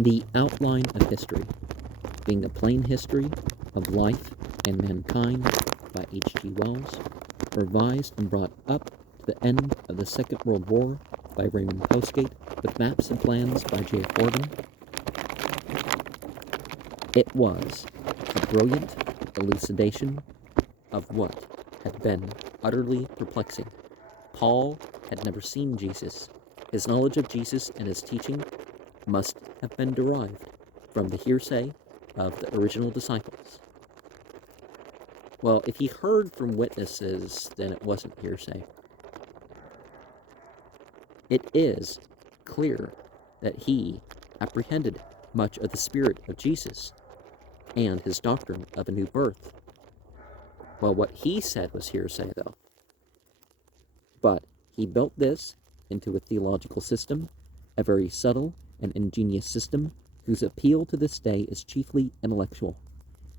The Outline of History, being a plain history of life and mankind by H.G. Wells, revised and brought up to the end of the Second World War by Raymond Postgate, with maps and plans by J.F. Organ. It was a brilliant elucidation of what had been utterly perplexing. Paul had never seen Jesus. His knowledge of Jesus and his teaching must have been derived from the hearsay of the original disciples. Well, if he heard from witnesses, then it wasn't hearsay. It is clear that he apprehended much of the spirit of Jesus and his doctrine of a new birth. Well, what he said was hearsay, though. But he built this into a theological system, a very subtle and ingenious system whose appeal to this day is chiefly intellectual.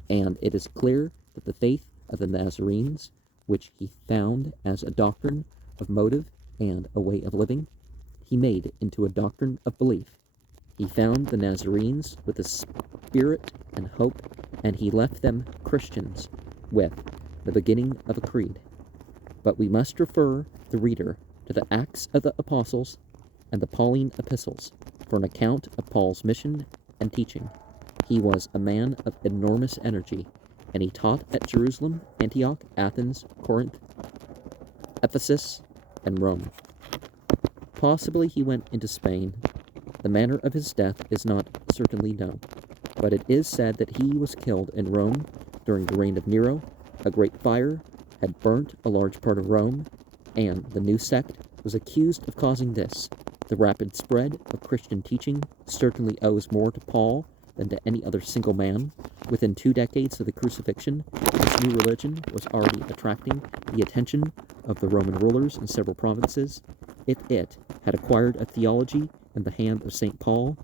And it is clear that the faith of the Nazarenes, which he found as a doctrine of motive and a way of living, he made into a doctrine of belief. He found the Nazarenes with a spirit and hope, and he left them Christians with the beginning of a creed. But we must refer the reader to the Acts of the Apostles and the Pauline epistles for an account of Paul's mission and teaching. He was a man of enormous energy, and he taught at Jerusalem, Antioch, Athens, Corinth, Ephesus, and Rome. Possibly he went into Spain. The manner of his death is not certainly known, but it is said that he was killed in Rome during the reign of Nero. A great fire had burnt a large part of Rome, and the new sect was accused of causing this. The rapid spread of Christian teaching certainly owes more to Paul than to any other single man. Within 2 decades of the crucifixion, this new religion was already attracting the attention of the Roman rulers in several provinces. If it had acquired a theology in the hand of St. Paul,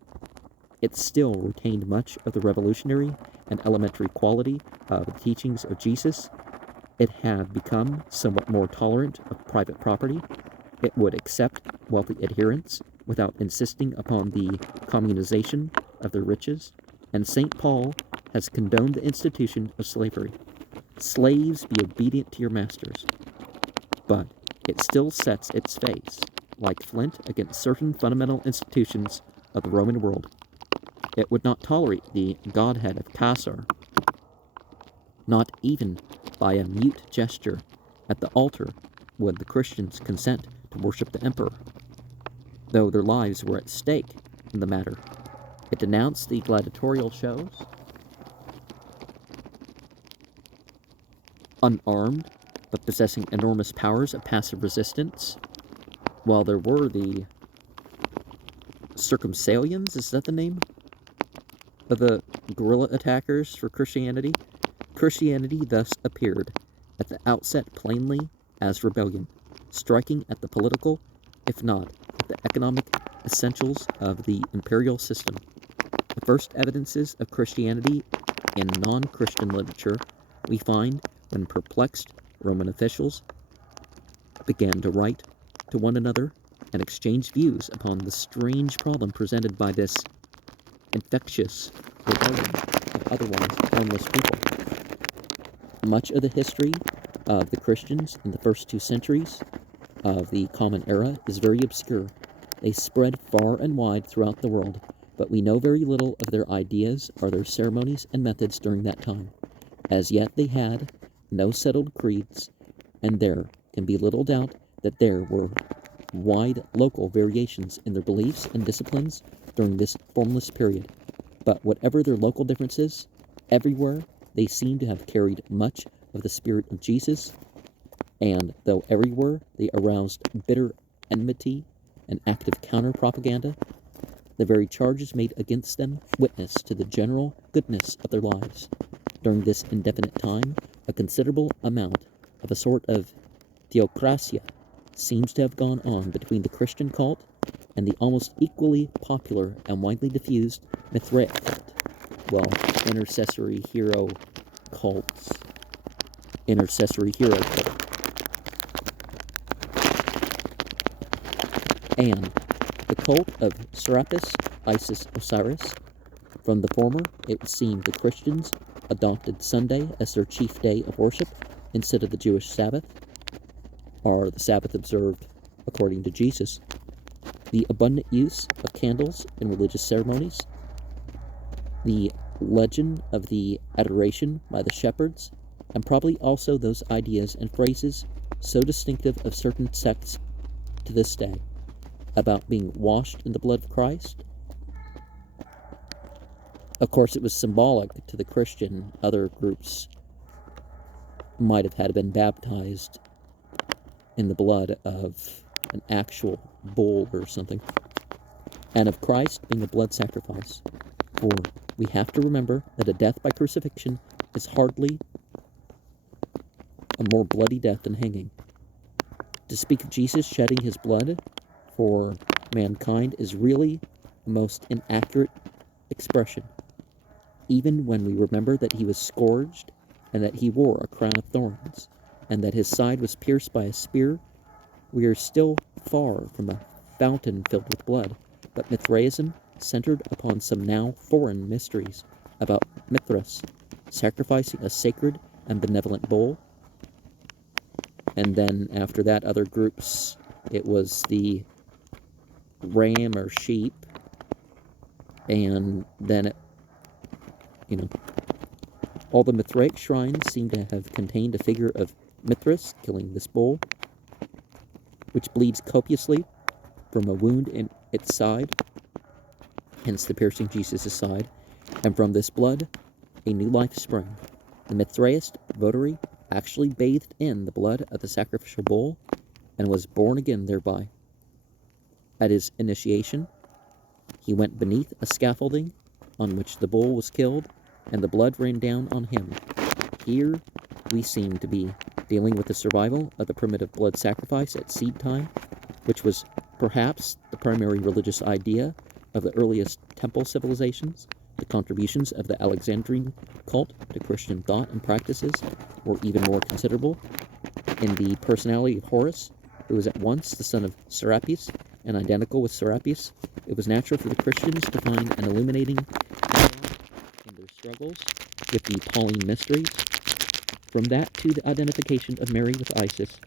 it still retained much of the revolutionary and elementary quality of the teachings of Jesus. It had become somewhat more tolerant of private property. It would accept wealthy adherents without insisting upon the communization of their riches. And St. Paul has condoned the institution of slavery. Slaves, be obedient to your masters. But it still sets its face, like flint, against certain fundamental institutions of the Roman world. It would not tolerate the godhead of Caesar, not even by a mute gesture at the altar would the Christians consent to worship the emperor, though their lives were at stake in the matter. It denounced the gladiatorial shows, unarmed but possessing enormous powers of passive resistance, while there were the circumsalians, is that the name of the guerrilla attackers for Christianity? Christianity thus appeared at the outset plainly as rebellion, striking at the political, if not at the economic, essentials of the imperial system. The first evidences of Christianity in non-Christian literature we find when perplexed Roman officials began to write to one another and exchange views upon the strange problem presented by this infectious rebellion of otherwise harmless people. Much of the history of the Christians in the first 2 centuries of the Common Era is very obscure. They spread far and wide throughout the world, but we know very little of their ideas or their ceremonies and methods during that time. As yet they had no settled creeds, and there can be little doubt that there were wide local variations in their beliefs and disciplines during this formless period. But whatever their local differences, everywhere they seem to have carried much of the spirit of Jesus, and though everywhere they aroused bitter enmity and active counter-propaganda, the very charges made against them witness to the general goodness of their lives. During this indefinite time, a considerable amount of a sort of theocracia seems to have gone on between the Christian cult and the almost equally popular and widely diffused Mithraic cult. Well, intercessory hero cult. And the cult of Serapis Isis Osiris. From the former, it would seem the Christians adopted Sunday as their chief day of worship instead of the Jewish Sabbath, or the Sabbath observed according to Jesus. The abundant use of candles in religious ceremonies, the legend of the adoration by the shepherds, and probably also those ideas and phrases so distinctive of certain sects to this day about being washed in the blood of Christ. Of course, it was symbolic to the Christian. Other groups might have had been baptized in the blood of an actual bull or something, and of Christ being a blood sacrifice. For we have to remember that a death by crucifixion is hardly a more bloody death than hanging. To speak of Jesus shedding his blood for mankind is really the most inaccurate expression, even when we remember that he was scourged and that he wore a crown of thorns and that his side was pierced by a spear. We are still far from a fountain filled with blood, but Mithraism centered upon some now foreign mysteries about Mithras sacrificing a sacred and benevolent bull. And then after that, other groups, it was the ram or sheep, and then all the Mithraic shrines seem to have contained a figure of Mithras killing this bull, which bleeds copiously from a wound in its side, hence the piercing Jesus' side, and from this blood a new life sprang. The Mithraist votary actually bathed in the blood of the sacrificial bull and was born again thereby. At his initiation, he went beneath a scaffolding on which the bull was killed, and the blood ran down on him. Here we seem to be dealing with the survival of the primitive blood sacrifice at seed time, which was perhaps the primary religious idea of the earliest temple civilizations. The contributions of the Alexandrine cult to Christian thought and practices were even more considerable. In the personality of Horus, who was at once the son of Serapis and identical with Serapis, it was natural for the Christians to find an illuminating in their struggles with the Pauline mysteries. From that to the identification of Mary with Isis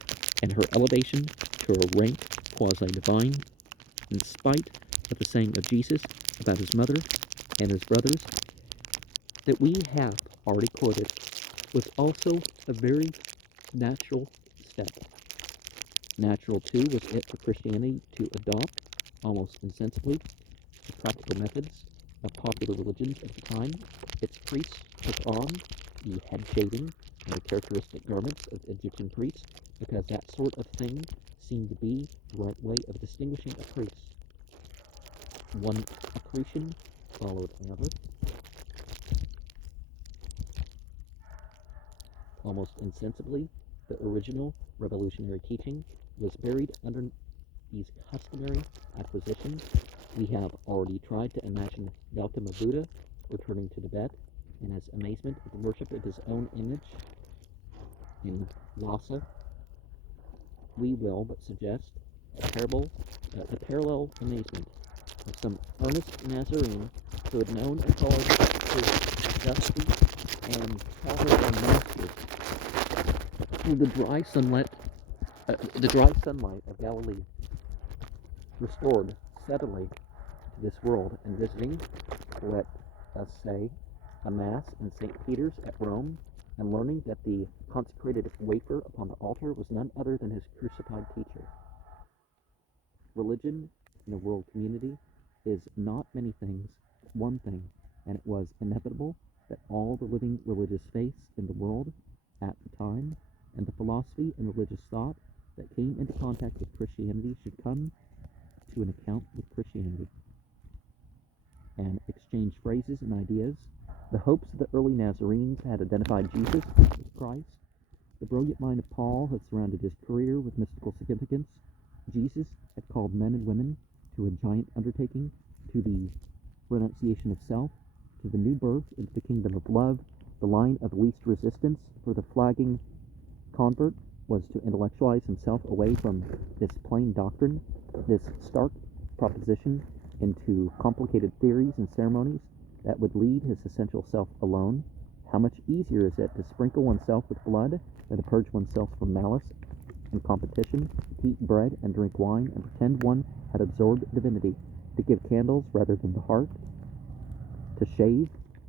and her elevation to a rank quasi-divine, in spite of the saying of Jesus about his mother and his brothers that we have already quoted, was also a very natural step. Natural, too, was it for Christianity to adopt, almost insensibly, the practical methods of popular religions at the time. Its priests took on the head shaving and the characteristic garments of Egyptian priests, because that sort of thing seemed to be the right way of distinguishing a priest. One accretion followed another. Almost insensibly, the original revolutionary teaching was buried under these customary acquisitions. We have already tried to imagine Gautama Buddha returning to Tibet in his amazement at the worship of his own image in Lhasa. We will but suggest the parallel amazement of some earnest Nazarene who had known and followed his dusty and tolerant master through the dry sunlight of Galilee, restored suddenly to this world and visiting, let us say, a Mass in St. Peter's at Rome, and learning that the consecrated wafer upon the altar was none other than his crucified teacher. Religion in a world community is not many things, one thing, and it was inevitable that all the living religious faiths in the world at the time, and the philosophy and religious thought that came into contact with Christianity should come to an account with Christianity, and exchange phrases and ideas. The hopes of the early Nazarenes had identified Jesus with Christ. The brilliant mind of Paul had surrounded his career with mystical significance. Jesus had called men and women to a giant undertaking, to the renunciation of self, to the new birth into the kingdom of love. The line of least resistance for the flagging convert was to intellectualize himself away from this plain doctrine, this stark proposition into complicated theories and ceremonies that would leave his essential self alone? How much easier is it to sprinkle oneself with blood than to purge oneself from malice and competition, to eat bread and drink wine, and pretend one had absorbed divinity, to give candles rather than the heart, to shave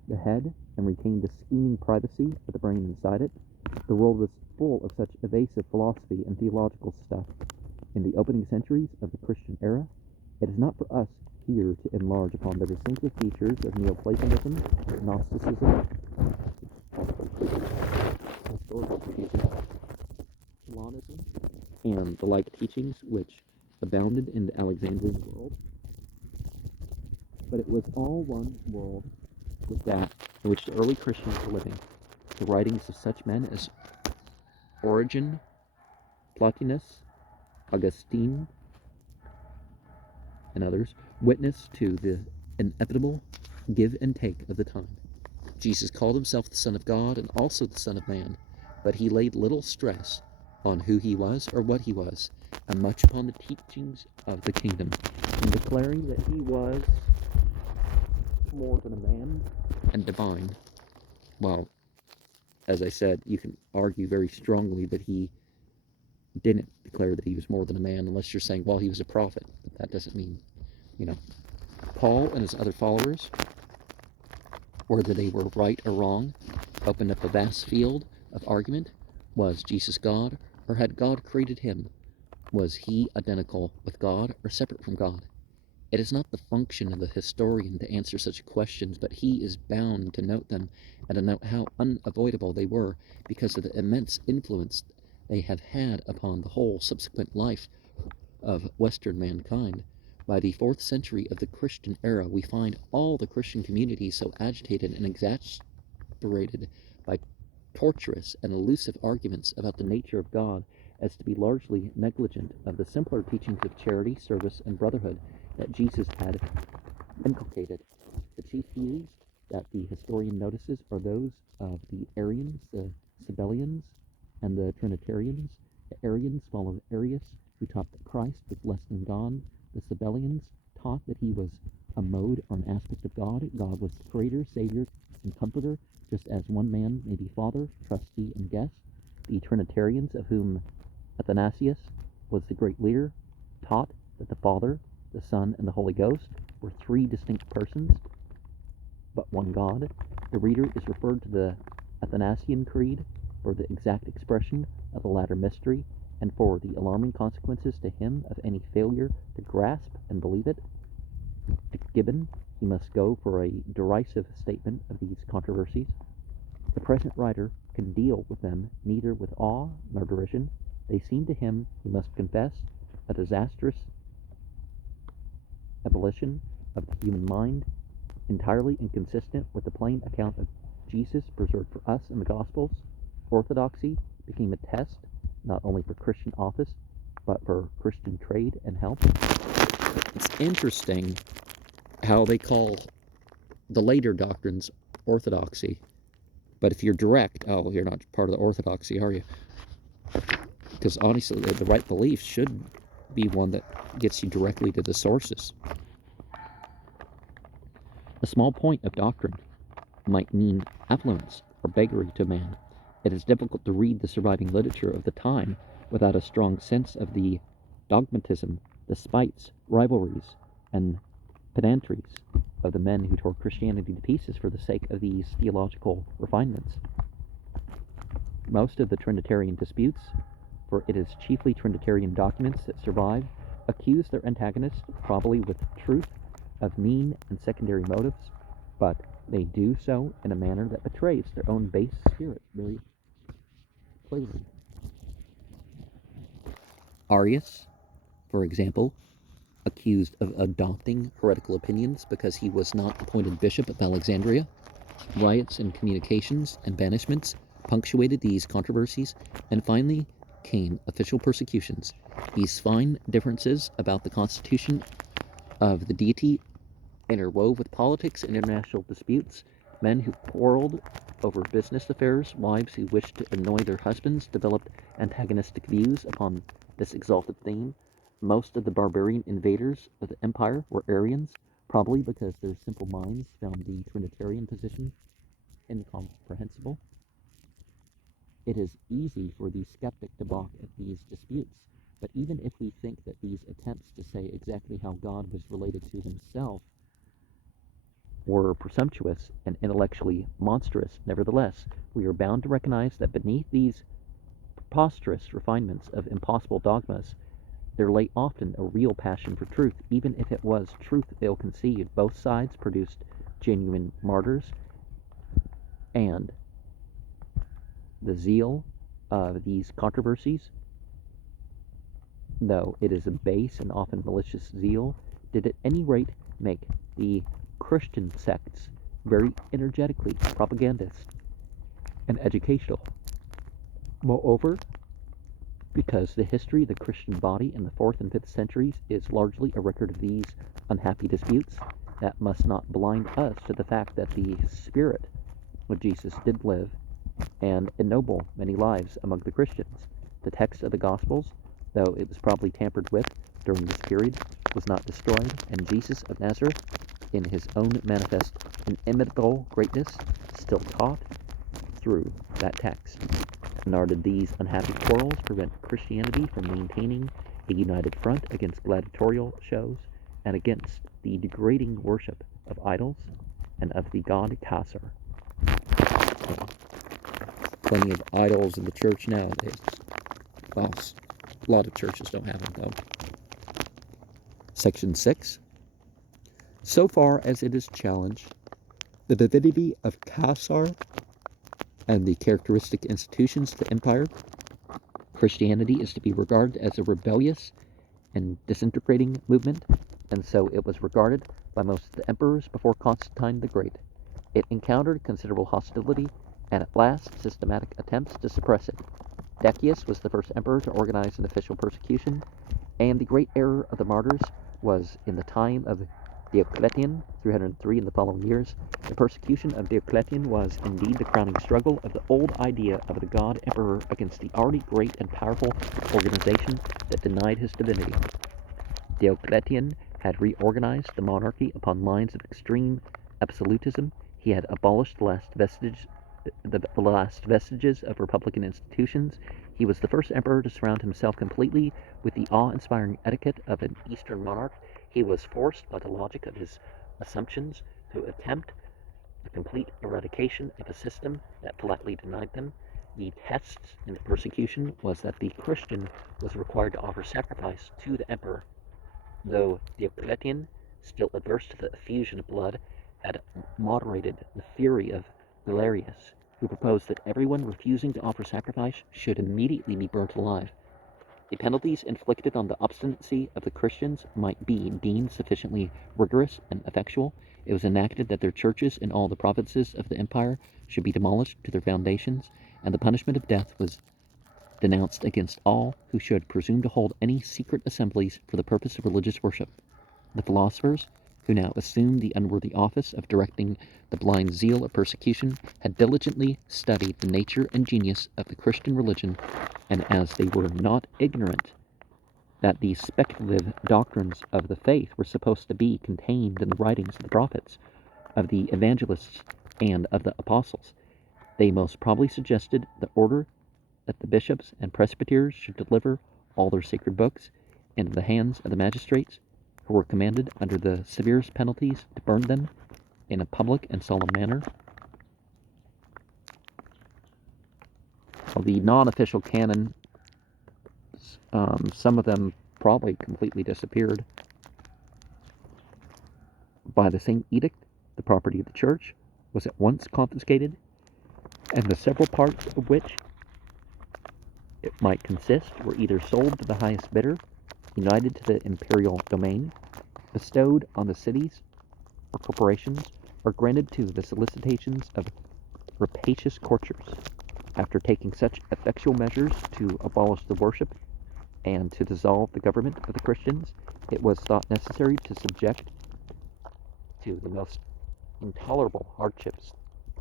the head and retain the scheming privacy of the brain inside it? The world was full of such evasive philosophy and theological stuff. In the opening centuries of the Christian era, it is not for us here to enlarge upon the distinctive features of Neoplatonism, Gnosticism, Hellenism, and the like teachings which abounded in the Alexandrian world. But it was all one world with that in which the early Christians were living. The writings of such men as Origen, Plotinus, Augustine, and others witness to the inevitable give and take of the time. Jesus called himself the Son of God and also the Son of Man, but he laid little stress on who he was or what he was, and much upon the teachings of the kingdom, in declaring that he was more than a man and divine. While, as I said, you can argue very strongly that he didn't declare that he was more than a man, unless you're saying, well, he was a prophet. But that doesn't mean, Paul and his other followers, whether they were right or wrong, opened up a vast field of argument. Was Jesus God, or had God created him? Was he identical with God or separate from God? It is not the function of the historian to answer such questions, but he is bound to note them and to note how unavoidable they were because of the immense influence they have had upon the whole subsequent life of Western mankind. By the 4th century of the Christian era, we find all the Christian communities so agitated and exasperated by tortuous and elusive arguments about the nature of God as to be largely negligent of the simpler teachings of charity, service, and brotherhood that Jesus had inculcated. The chief views that the historian notices are those of the Arians, the Sabellians, and the Trinitarians. The Arians followed Arius, who taught that Christ was less than God. The Sabellians taught that he was a mode or an aspect of God. God was creator, savior, and comforter, just as one man may be father, trustee, and guest. The Trinitarians, of whom Athanasius was the great leader, taught that the Father, the Son, and the Holy Ghost were three distinct persons, but one God. The reader is referred to the Athanasian Creed for the exact expression of the latter mystery, and for the alarming consequences to him of any failure to grasp and believe it. To Gibbon, he must go for a derisive statement of these controversies. The present writer can deal with them neither with awe nor derision. They seem to him, he must confess, a disastrous abolition of the human mind, entirely inconsistent with the plain account of Jesus preserved for us in the Gospels. Orthodoxy became a test not only for Christian office, but for Christian trade and help. It's interesting how they call the later doctrines orthodoxy, but if you're direct, you're not part of the orthodoxy, are you? Because honestly, the right belief should be one that gets you directly to the sources. A small point of doctrine might mean affluence or beggary to man. It is difficult to read the surviving literature of the time without a strong sense of the dogmatism, the spites, rivalries, and pedantries of the men who tore Christianity to pieces for the sake of these theological refinements. Most of the Trinitarian disputes, for it is chiefly Trinitarian documents that survive, accuse their antagonists, probably with truth, of mean and secondary motives, but they do so in a manner that betrays their own base spirit very clearly. Arius, for example, accused of adopting heretical opinions because he was not appointed bishop of Alexandria. Riots and communications and banishments punctuated these controversies, and finally came official persecutions. These fine differences about the constitution of the deity interwove with politics and international disputes. Men who quarreled over business affairs, wives who wished to annoy their husbands, developed antagonistic views upon this exalted theme. Most of the barbarian invaders of the empire were Arians, probably because their simple minds found the Trinitarian position incomprehensible. It is easy for the skeptic to balk at these disputes, but even if we think that these attempts to say exactly how God was related to himself were presumptuous and intellectually monstrous, nevertheless, we are bound to recognize that beneath these preposterous refinements of impossible dogmas, there lay often a real passion for truth, even if it was truth ill-conceived. Both sides produced genuine martyrs, and the zeal of these controversies, though it is a base and often malicious zeal, did at any rate make the Christian sects very energetically propagandist and educational. Moreover, because the history of the Christian body in the 4th and 5th centuries is largely a record of these unhappy disputes, that must not blind us to the fact that the spirit of Jesus did live and ennoble many lives among the Christians. The text of the Gospels, though it was probably tampered with during this period, was not destroyed, and Jesus of Nazareth, in his own manifest inimitable greatness, still taught through that text. Nor did these unhappy quarrels prevent Christianity from maintaining a united front against gladiatorial shows and against the degrading worship of idols and of the god Castor. Plenty of idols in the church nowadays. Well, a lot of churches don't have them, though. Section 6. So far as it is challenged, the divinity of Castor and the characteristic institutions of the empire, Christianity is to be regarded as a rebellious and disintegrating movement, and so it was regarded by most of the emperors before Constantine the Great. It encountered considerable hostility and at last systematic attempts to suppress it. Decius was the first emperor to organize an official persecution, and the great error of the martyrs was in the time of Diocletian, 303 in the following years. The persecution of Diocletian was indeed the crowning struggle of the old idea of the god emperor against the already great and powerful organization that denied his divinity. Diocletian had reorganized the monarchy upon lines of extreme absolutism. He had abolished the last vestiges of republican institutions. He was the first emperor to surround himself completely with the awe-inspiring etiquette of an Eastern monarch. He was forced by the logic of his assumptions to attempt the complete eradication of a system that flatly denied them. The test in the persecution was that the Christian was required to offer sacrifice to the emperor, though Diocletian, still adverse to the effusion of blood, had moderated the fury of Galerius, who proposed that everyone refusing to offer sacrifice should immediately be burnt alive. The penalties inflicted on the obstinacy of the Christians might be deemed sufficiently rigorous and effectual. It was enacted that their churches in all the provinces of the empire should be demolished to their foundations, and the punishment of death was denounced against all who should presume to hold any secret assemblies for the purpose of religious worship. The philosophers, who now assumed the unworthy office of directing the blind zeal of persecution, had diligently studied the nature and genius of the Christian religion, and as they were not ignorant that the speculative doctrines of the faith were supposed to be contained in the writings of the prophets, of the evangelists, and of the apostles, they most probably suggested the order that the bishops and presbyters should deliver all their sacred books into the hands of the magistrates, who were commanded under the severest penalties to burn them in a public and solemn manner. Well, the non-official canon, some of them probably completely disappeared. By the same edict, the property of the church was at once confiscated, and the several parts of which it might consist were either sold to the highest bidder, united to the imperial domain, bestowed on the cities or corporations, or granted to the solicitations of rapacious courtiers. After taking such effectual measures to abolish the worship and to dissolve the government of the Christians, it was thought necessary to subject to the most intolerable hardships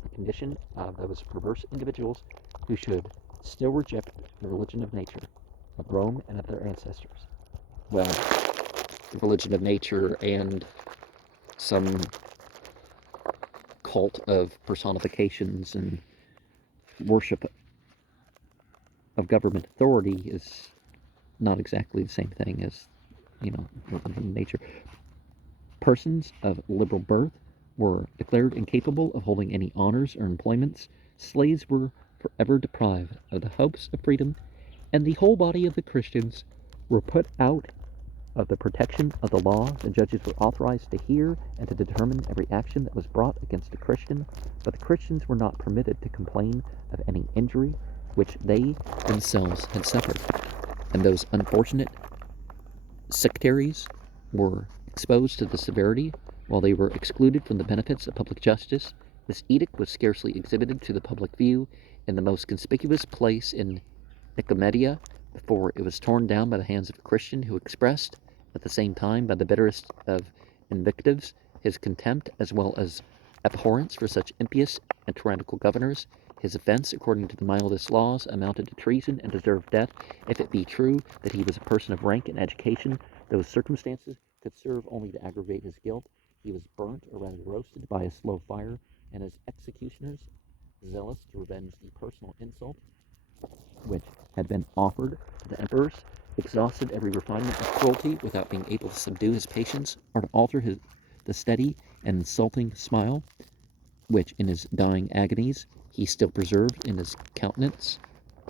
the condition of those perverse individuals who should still reject the religion of nature, of Rome and of their ancestors. well, religion of nature and some cult of personifications and worship of government authority is not exactly the same thing as, religion of nature. Persons of liberal birth were declared incapable of holding any honors or employments. Slaves were forever deprived of the hopes of freedom, and the whole body of the Christians were put out of the protection of the law. The judges were authorized to hear and to determine every action that was brought against a Christian, but the Christians were not permitted to complain of any injury which they themselves had suffered. And those unfortunate sectaries were exposed to the severity, while they were excluded from the benefits of public justice. This edict was scarcely exhibited to the public view in the most conspicuous place in Nicomedia before it was torn down by the hands of a Christian who expressed, at the same time, by the bitterest of invectives, his contempt as well as abhorrence for such impious and tyrannical governors. His offense, according to the mildest laws, amounted to treason and deserved death. If it be true that he was a person of rank and education, those circumstances could serve only to aggravate his guilt. He was burnt, or rather roasted, by a slow fire, and his executioners, zealous to revenge the personal insult which had been offered to the emperors, exhausted every refinement of cruelty without being able to subdue his patience or to alter the steady and insulting smile which in his dying agonies he still preserved in his countenance.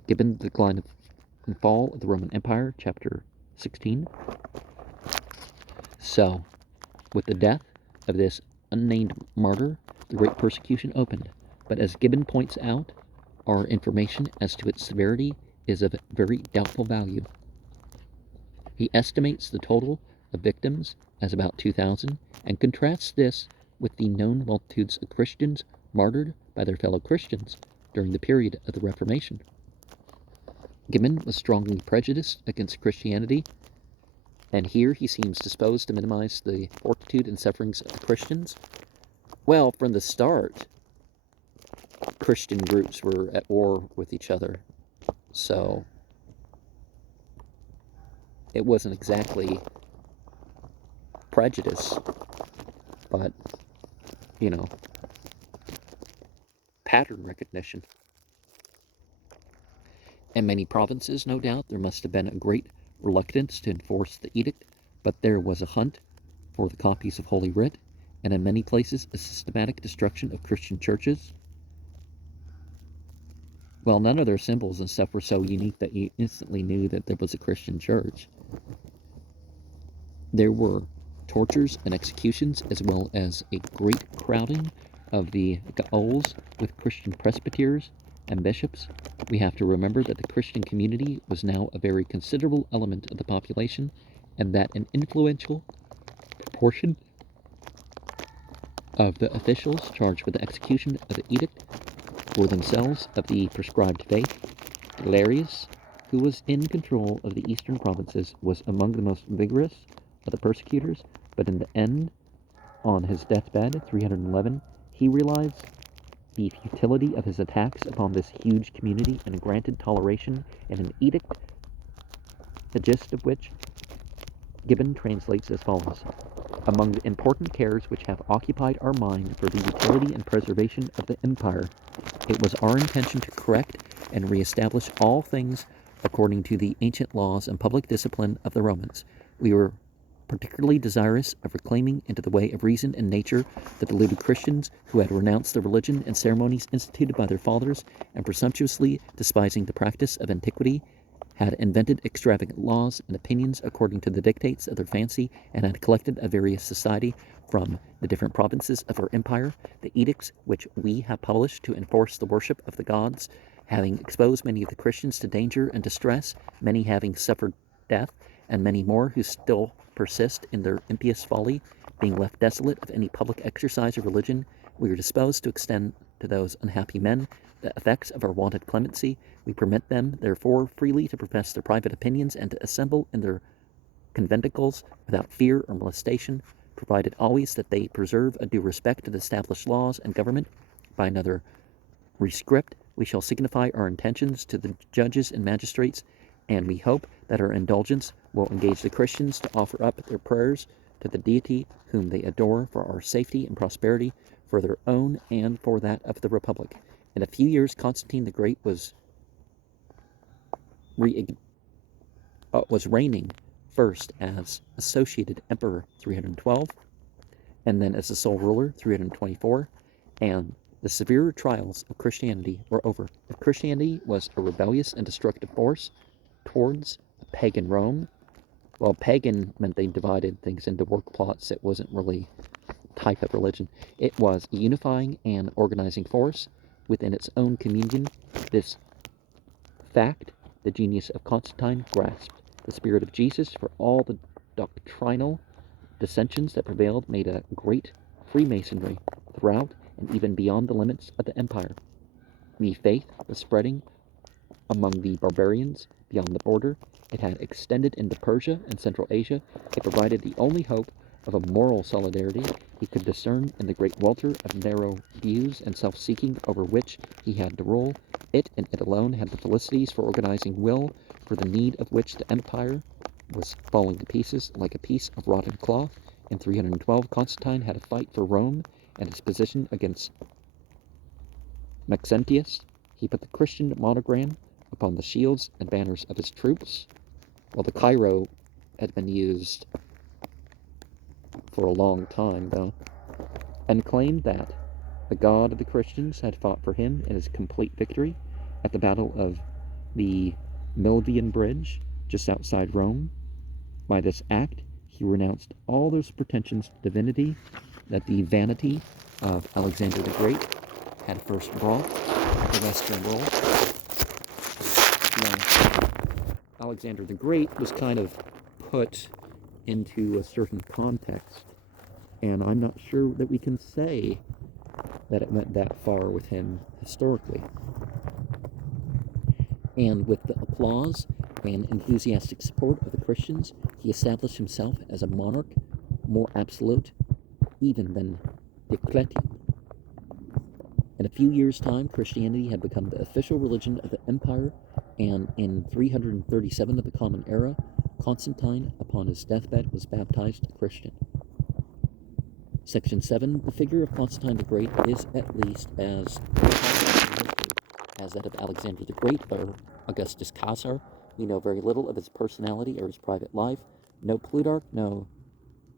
Gibbon, The Decline and Fall of the Roman Empire, chapter 16. So, with the death of this unnamed martyr, the great persecution opened. But as Gibbon points out, our information as to its severity is of very doubtful value. He estimates the total of victims as about 2,000 and contrasts this with the known multitudes of Christians martyred by their fellow Christians during the period of the Reformation. Gibbon was strongly prejudiced against Christianity, and here he seems disposed to minimize the fortitude and sufferings of the Christians. Well, from the start, Christian groups were at war with each other, so it wasn't exactly prejudice, but, pattern recognition. In many provinces, no doubt, there must have been a great reluctance to enforce the edict, but there was a hunt for the copies of Holy Writ, and in many places a systematic destruction of Christian churches. Well, none of their symbols and stuff were so unique that you instantly knew that there was a Christian church. There were tortures and executions, as well as a great crowding of the gaols with Christian presbyters and bishops. We have to remember that the Christian community was now a very considerable element of the population, and that an influential proportion of the officials charged with the execution of the edict were themselves of the prescribed faith. Galerius, who was in control of the eastern provinces, was among the most vigorous of the persecutors, but in the end, on his deathbed, 311, he realized the futility of his attacks upon this huge community and granted toleration in an edict, the gist of which Gibbon translates as follows: among the important cares which have occupied our mind for the utility and preservation of the empire, it was our intention to correct and reestablish all things according to the ancient laws and public discipline of the Romans. We were particularly desirous of reclaiming into the way of reason and nature the deluded Christians who had renounced the religion and ceremonies instituted by their fathers, and presumptuously despising the practice of antiquity, had invented extravagant laws and opinions according to the dictates of their fancy, and had collected a various society from the different provinces of our empire. The edicts which we have published to enforce the worship of the gods, having exposed many of the Christians to danger and distress, many having suffered death, and many more who still persist in their impious folly, being left desolate of any public exercise of religion, we are disposed to extend to those unhappy men the effects of our wonted clemency. We permit them, therefore, freely to profess their private opinions and to assemble in their conventicles without fear or molestation, provided always that they preserve a due respect to the established laws and government. By another rescript, we shall signify our intentions to the judges and magistrates, and we hope that our indulgence will engage the Christians to offer up their prayers to the deity whom they adore for our safety and prosperity, for their own and for that of the Republic. In a few years, Constantine the Great was reigning first as associated emperor 312, and then as the sole ruler 324, and the severe trials of Christianity were over. If Christianity was a rebellious and destructive force towards pagan Rome, well, pagan meant they divided things into work plots. It wasn't really a type of religion. It was a unifying and organizing force within its own communion. This fact, the genius of Constantine grasped. The spirit of Jesus, for all the doctrinal dissensions that prevailed, made a great Freemasonry throughout and even beyond the limits of the empire. The faith was spreading among the barbarians beyond the border. It had extended into Persia and Central Asia. It provided the only hope of a moral solidarity he could discern in the great welter of narrow views and self-seeking over which he had to rule. It and it alone had the felicities for organizing will, for the need of which the empire was falling to pieces like a piece of rotten cloth. In 312, Constantine had to fight for Rome and his position against Maxentius. He put the Christian monogram upon the shields and banners of his troops, while the Cairo had been used for a long time, though, and claimed that the God of the Christians had fought for him in his complete victory at the Battle of the Milvian Bridge, just outside Rome. By this act, he renounced all those pretensions to divinity that the vanity of Alexander the Great had first brought to the Western world. Now, Alexander the Great was kind of put into a certain context, and I'm not sure that we can say that it went that far with him historically. And with the applause and enthusiastic support of the Christians, he established himself as a monarch more absolute even than Diocletian. In a few years' time, Christianity had become the official religion of the empire, and in 337 of the Common Era, Constantine, upon his deathbed, was baptized a Christian. Section 7. The figure of Constantine the Great is at least as that of Alexander the Great or Augustus Caesar. We know very little of his personality or his private life. No Plutarch, no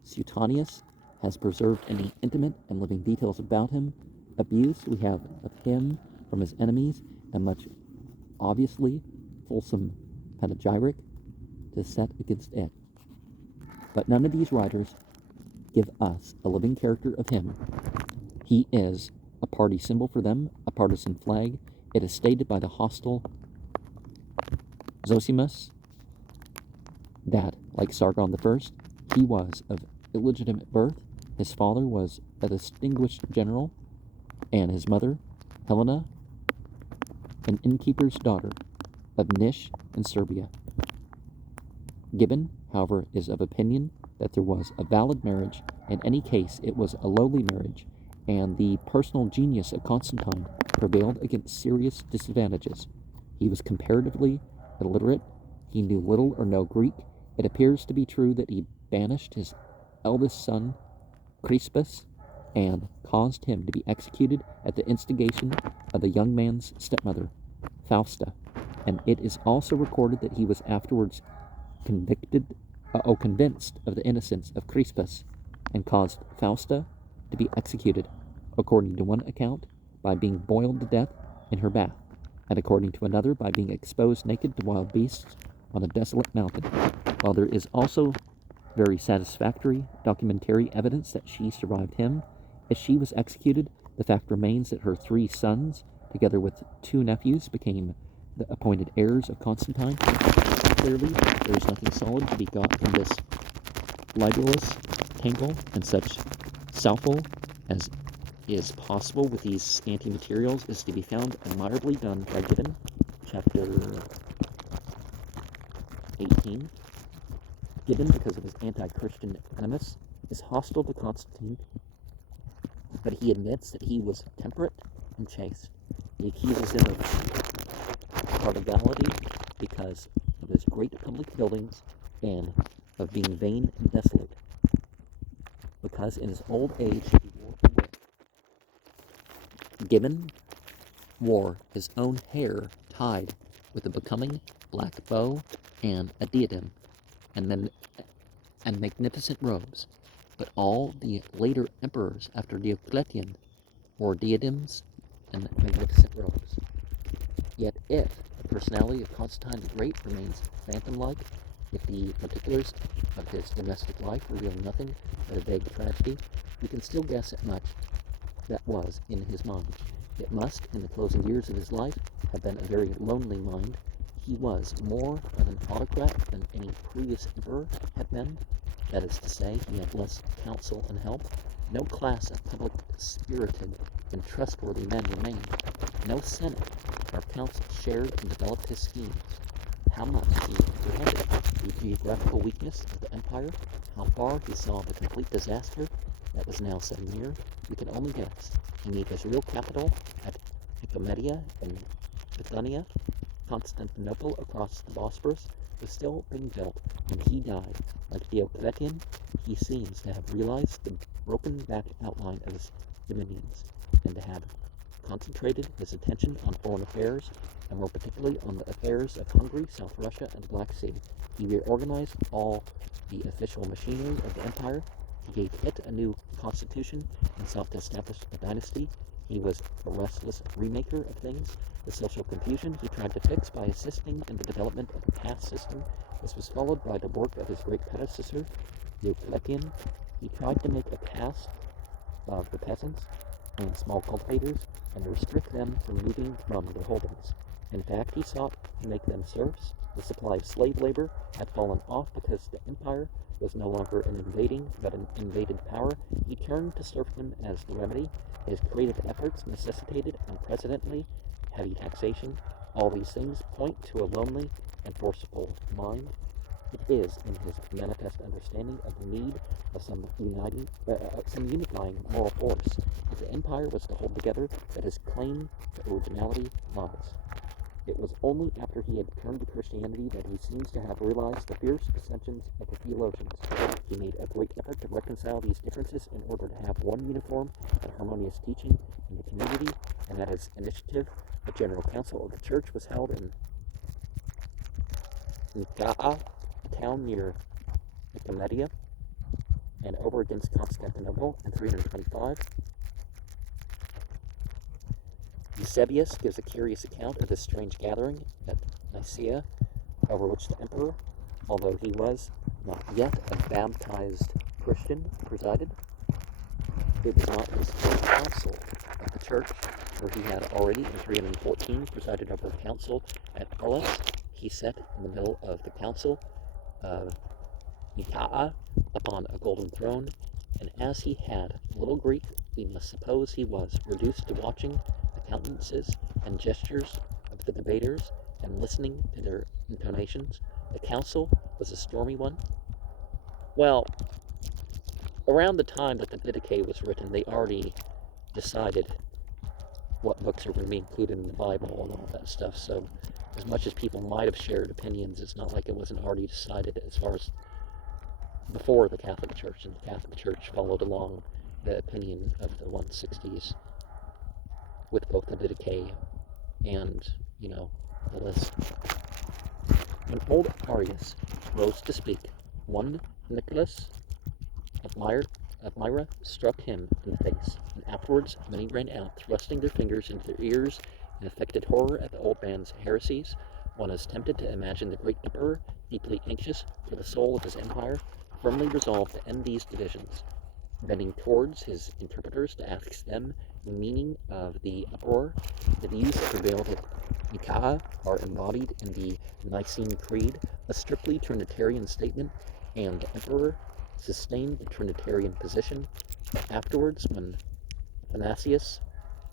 Suetonius has preserved any intimate and living details about him. Abuse we have of him from his enemies, and much obviously fulsome panegyric to set against it. But none of these writers give us a living character of him. He is a party symbol for them, a partisan flag. It is stated by the hostile Zosimus that, like Sargon I, he was of illegitimate birth. His father was a distinguished general, and his mother, Helena, an innkeeper's daughter of Nish in Serbia. Gibbon, however, is of opinion that there was a valid marriage. In any case, it was a lowly marriage, and the personal genius of Constantine prevailed against serious disadvantages. He was comparatively illiterate. He knew little or no Greek. It appears to be true that he banished his eldest son, Crispus, and caused him to be executed at the instigation of the young man's stepmother, Fausta. And it is also recorded that he was afterwards convinced of the innocence of Crispus, and caused Fausta to be executed, according to one account, by being boiled to death in her bath, and according to another, by being exposed naked to wild beasts on a desolate mountain. While there is also very satisfactory documentary evidence that she survived him, as she was executed, the fact remains that her 3 sons, together with 2 nephews, became the appointed heirs of Constantine. Clearly, there is nothing solid to be got from this libellous tangle, and such salvo as is possible with these scanty materials is to be found admirably done by Gibbon, chapter 18. Gibbon, because of his anti-Christian animus, is hostile to Constantine, but he admits that he was temperate and chaste. He accuses him of prodigality because of his great public buildings and of being vain and desolate, because in his old age he wore a wig. Gibbon wore his own hair tied with a becoming black bow and a diadem, and magnificent robes, but all the later emperors after Diocletian wore diadems and magnificent robes. Yet if the personality of Constantine the Great remains phantom-like, if the particulars of his domestic life reveal nothing but a vague tragedy, we can still guess at much that was in his mind. It must, in the closing years of his life, have been a very lonely mind. He was more of an autocrat than any previous emperor had been. That is to say, he had less counsel and help. No class of public-spirited and trustworthy men remained. No senate or council shared and developed his schemes. How much he apprehended the geographical weakness of the empire, how far he saw the complete disaster that was now so near, we can only guess. Indeed, his real capital at Nicomedia in Bithynia, Constantinople across the Bosphorus, was still being built when he died. Like Diocletian, he seems to have realized the broken back outline of his dominions, and to have concentrated his attention on foreign affairs, and more particularly on the affairs of Hungary, South Russia, and the Black Sea. He reorganized all the official machinery of the empire. He gave it a new constitution and sought to establish a dynasty. He was a restless remaker of things. The social confusion he tried to fix by assisting in the development of the caste system. This was followed by the work of his great predecessor, Diocletian. He tried to make a caste of the peasants and small cultivators and restrict them from moving from their holdings. In fact, he sought to make them serfs. The supply of slave labor had fallen off because the empire was no longer an invading but an invaded power. He turned to serfdom as the remedy. His creative efforts necessitated unprecedentedly heavy taxation. All these things point to a lonely and forceful mind. It is in his manifest understanding of the need of some unifying moral force, if the empire was to hold together, that his claim to originality lies. It was only after he had turned to Christianity that he seems to have realized the fierce dissensions of the theologians. He made a great effort to reconcile these differences in order to have one uniform and harmonious teaching in the community, and at his initiative, the General Council of the Church was held in Nicaea, a town near Nicomedia, and over against Constantinople in 325. Eusebius gives a curious account of this strange gathering at Nicaea, over which the emperor, although he was not yet a baptized Christian, presided. It was not his first council of the church, where he had already in 314 presided over a council at Arles. He sat in the middle of the council of Nicaea upon a golden throne, and as he had little Greek, we must suppose he was reduced to watching the countenances and gestures of the debaters and listening to their intonations. The council was a stormy one. Well, around the time that the Didache was written, they already decided what books are going to be included in the Bible and all that stuff, so as much as people might have shared opinions, it's not like it wasn't already decided as far as before the Catholic Church, and the Catholic Church followed along the opinion of the 160s with both the Didache and, the list. When old Arius rose to speak, one Nicholas of Myra struck him in the face, and afterwards many ran out, thrusting their fingers into their ears in affected horror at the old man's heresies. One is tempted to imagine the great emperor, deeply anxious for the soul of his empire, firmly resolved to end these divisions, bending towards his interpreters to ask them the meaning of the uproar. The views that prevailed at Nicaea are embodied in the Nicene Creed, a strictly Trinitarian statement, and the emperor sustained the Trinitarian position. Afterwards, when Athanasius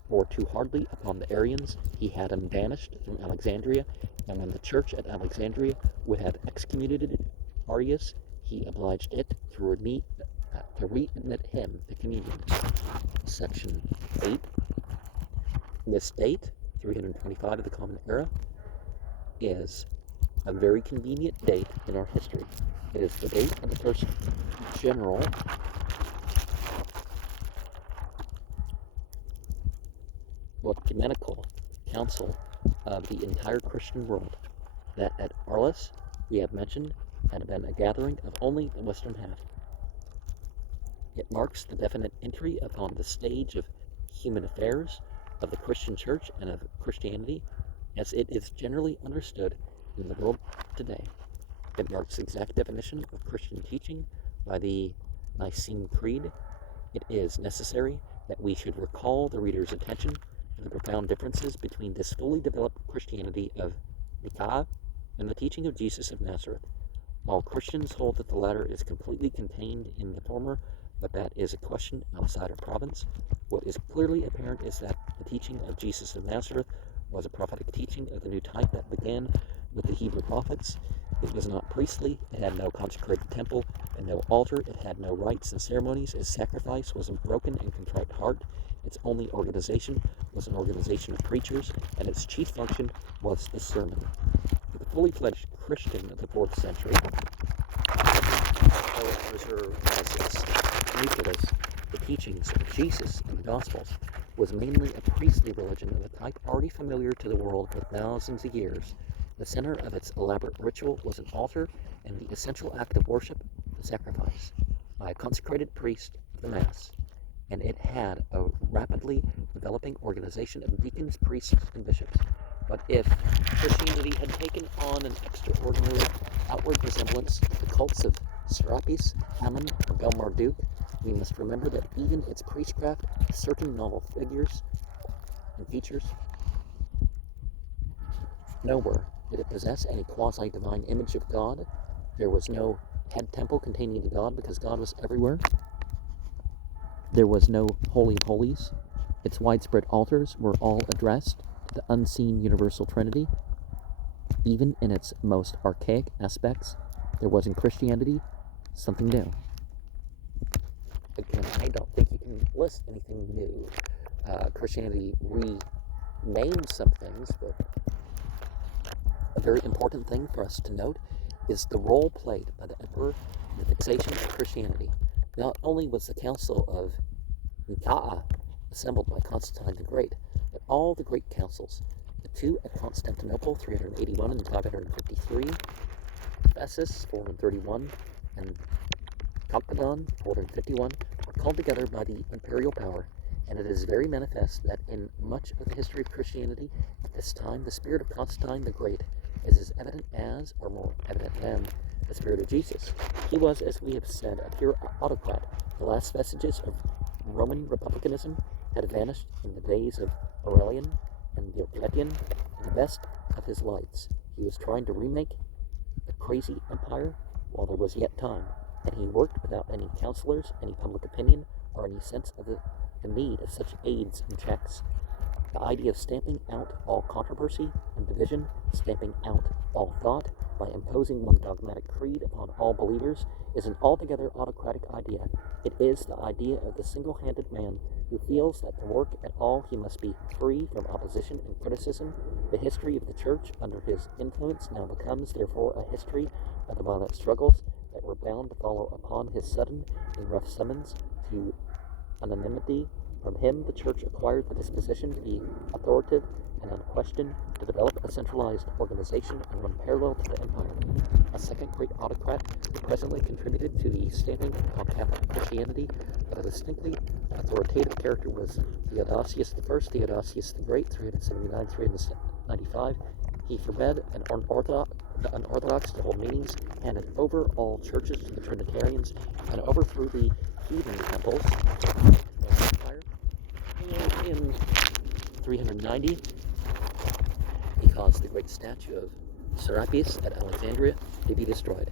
bore too hardly upon the Arians, he had him banished from Alexandria, and when the church at Alexandria would have excommunicated Arius, he obliged it to readmit him to communion. Section 8. This date, 325 of the Common Era, is a very convenient date in our history. It is the date of the first general ecumenical council of the entire Christian world, that at Arles, we have mentioned, had been a gathering of only the western half. It marks the definite entry upon the stage of human affairs, of the Christian church, and of Christianity, as it is generally understood in the world today. It marks the exact definition of Christian teaching by the Nicene Creed. It is necessary that we should recall the reader's attention to the profound differences between this fully developed Christianity of Nicaea and the teaching of Jesus of Nazareth. While Christians hold that the latter is completely contained in the former, but that is a question outside our province, what is clearly apparent is that the teaching of Jesus of Nazareth was a prophetic teaching of the new type that began with the Hebrew prophets. It was not priestly, it had no consecrated temple and no altar, it had no rites and ceremonies, its sacrifice was a broken and contrite heart, its only organization was an organization of preachers, and its chief function was the sermon. For the fully fledged Christian of the 4th century, though it preserved as its nucleus the teachings of Jesus and the Gospels, was mainly a priestly religion of a type already familiar to the world for thousands of years. The center of its elaborate ritual was an altar, and the essential act of worship, the sacrifice, by a consecrated priest of the Mass. And it had a rapidly developing organization of deacons, priests, and bishops. But if Christianity had taken on an extraordinary outward resemblance to the cults of Serapis, Ammon, or Bel-Marduk, we must remember that even its priestcraft has certain novel figures and features. Nowhere did it possess any quasi-divine image of God. There was no head temple containing the God, because God was everywhere. There was no Holy of Holies. Its widespread altars were all addressed to the unseen universal Trinity. Even in its most archaic aspects, there was in Christianity something new. Again, I don't think you can list anything new. Christianity renamed some things, but a very important thing for us to note is the role played by the emperor in the fixation of Christianity. Not only was the Council of Nicaea assembled by Constantine the Great, but all the great councils, the two at Constantinople, 381 and 553, Ephesus, 431, and Chalcedon, 451, were called together by the imperial power, and it is very manifest that in much of the history of Christianity at this time, the spirit of Constantine the Great is as evident as, or more evident than, the spirit of Jesus. He was, as we have said, a pure autocrat. The last vestiges of Roman republicanism had vanished in the days of Aurelian and Diocletian. In the best of his lights, he was trying to remake a crazy empire while there was yet time, and he worked without any counselors, any public opinion, or any sense of the need of such aids and checks. The idea of stamping out all controversy and division, stamping out all thought by imposing one dogmatic creed upon all believers, is an altogether autocratic idea. It is the idea of the single-handed man who feels that to work at all he must be free from opposition and criticism. The history of the Church under his influence now becomes, therefore, a history of the violent struggles that were bound to follow upon his sudden and rough summons to anonymity. From him, the Church acquired the disposition to be authoritative and unquestioned, to develop a centralized organization and run parallel to the empire. A second great autocrat who presently contributed to the stamping on Catholic Christianity of a distinctly authoritative character was Theodosius I, Theodosius the Great, 379-395. He forbade the unorthodox to hold meetings, handed over all churches to the Trinitarians, and overthrew the heathen temples in 390. He caused the great statue of Serapis at Alexandria to be destroyed.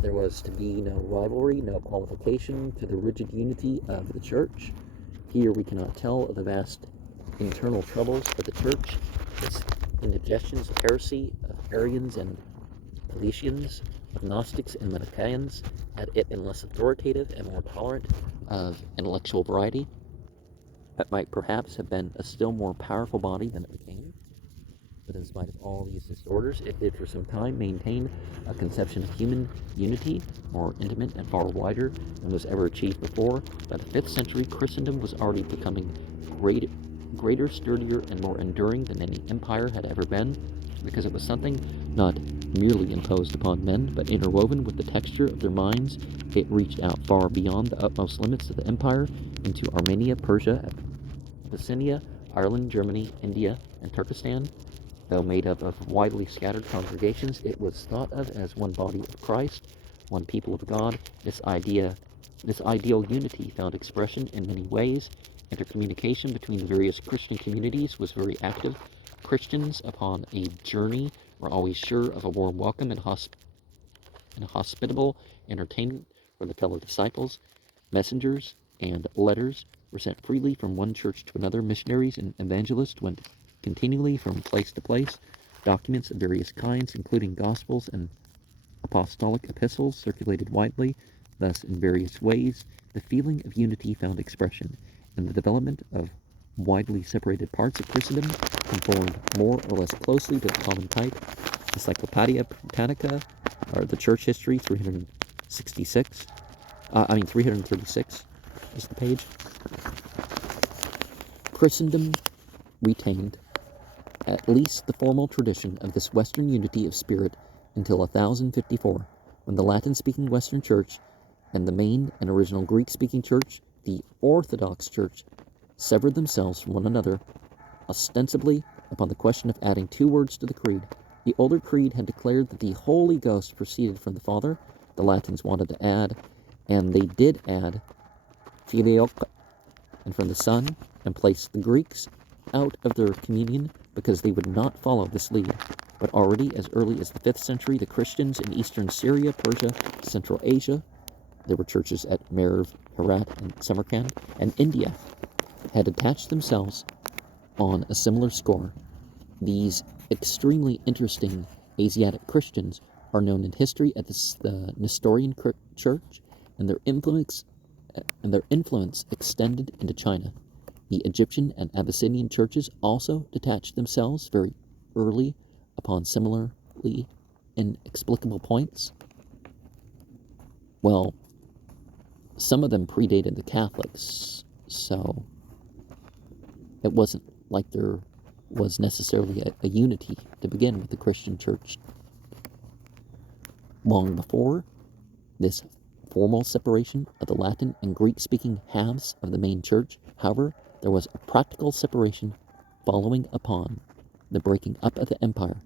There was to be no rivalry, no qualification to the rigid unity of the Church. Here we cannot tell of the vast internal troubles of the Church, its indigestions of heresy, of Arians and Paulicians, of Gnostics and Manichaeans. Had it been less authoritative and more tolerant of intellectual variety, it might perhaps have been a still more powerful body than it became. But in spite of all these disorders, it did for some time maintain a conception of human unity more intimate and far wider than was ever achieved before. By the 5th century, Christendom was already becoming greater, sturdier, and more enduring than any empire had ever been, because it was something not merely imposed upon men, but interwoven with the texture of their minds. It reached out far beyond the utmost limits of the empire into Armenia, Persia, Abyssinia, Ireland, Germany, India, and Turkestan. Though made up of widely scattered congregations, it was thought of as one body of Christ, one people of God. This ideal unity found expression in many ways. Intercommunication between the various Christian communities was very active. Christians upon a journey were always sure of a warm welcome and hospitable entertainment for the fellow disciples. Messengers and letters were sent freely from one church to another. Missionaries and evangelists went continually from place to place. Documents of various kinds, including gospels and apostolic epistles, circulated widely. Thus, in various ways, the feeling of unity found expression, and the development of widely separated parts of Christendom conformed more or less closely to the common type. Encyclopedia Britannica, or the Church History, 336 is the page. Christendom retained at least the formal tradition of this Western unity of spirit until 1054, when the Latin-speaking Western Church and the main and original Greek-speaking Church, the Orthodox Church, severed themselves from one another, ostensibly upon the question of adding 2 words to the creed. The older creed had declared that the Holy Ghost proceeded from the Father. The Latins wanted to add, and they did add, Filioque, and from the Son, and placed the Greeks out of their communion because they would not follow this lead. But already as early as the 5th century, the Christians in eastern Syria, Persia, Central Asia, there were churches at Merv, Herat, and Samarkand, and India, had attached themselves on a similar score. These extremely interesting Asiatic Christians are known in history as the Nestorian Church, and their influence extended into China. The Egyptian and Abyssinian churches also detached themselves very early upon similarly inexplicable points. Well, some of them predated the Catholics, so it wasn't like there was necessarily a unity to begin with the Christian church. Long before this formal separation of the Latin and Greek-speaking halves of the main church, however, there was a practical separation following upon the breaking up of the empire.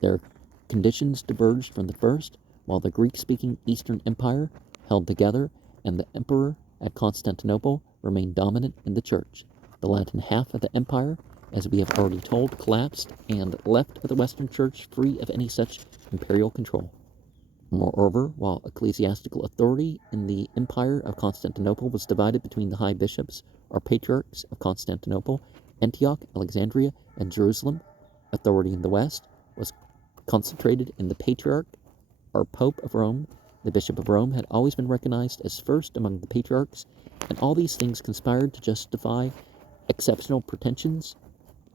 Their conditions diverged from the first, while the Greek-speaking Eastern Empire held together and the emperor at Constantinople remained dominant in the church. The Latin half of the empire, as we have already told, collapsed and left the Western Church free of any such imperial control. Moreover, while ecclesiastical authority in the Empire of Constantinople was divided between the high bishops or patriarchs of Constantinople, Antioch, Alexandria, and Jerusalem, authority in the West was concentrated in the patriarch or Pope of Rome. The Bishop of Rome had always been recognized as first among the patriarchs, and all these things conspired to justify exceptional pretensions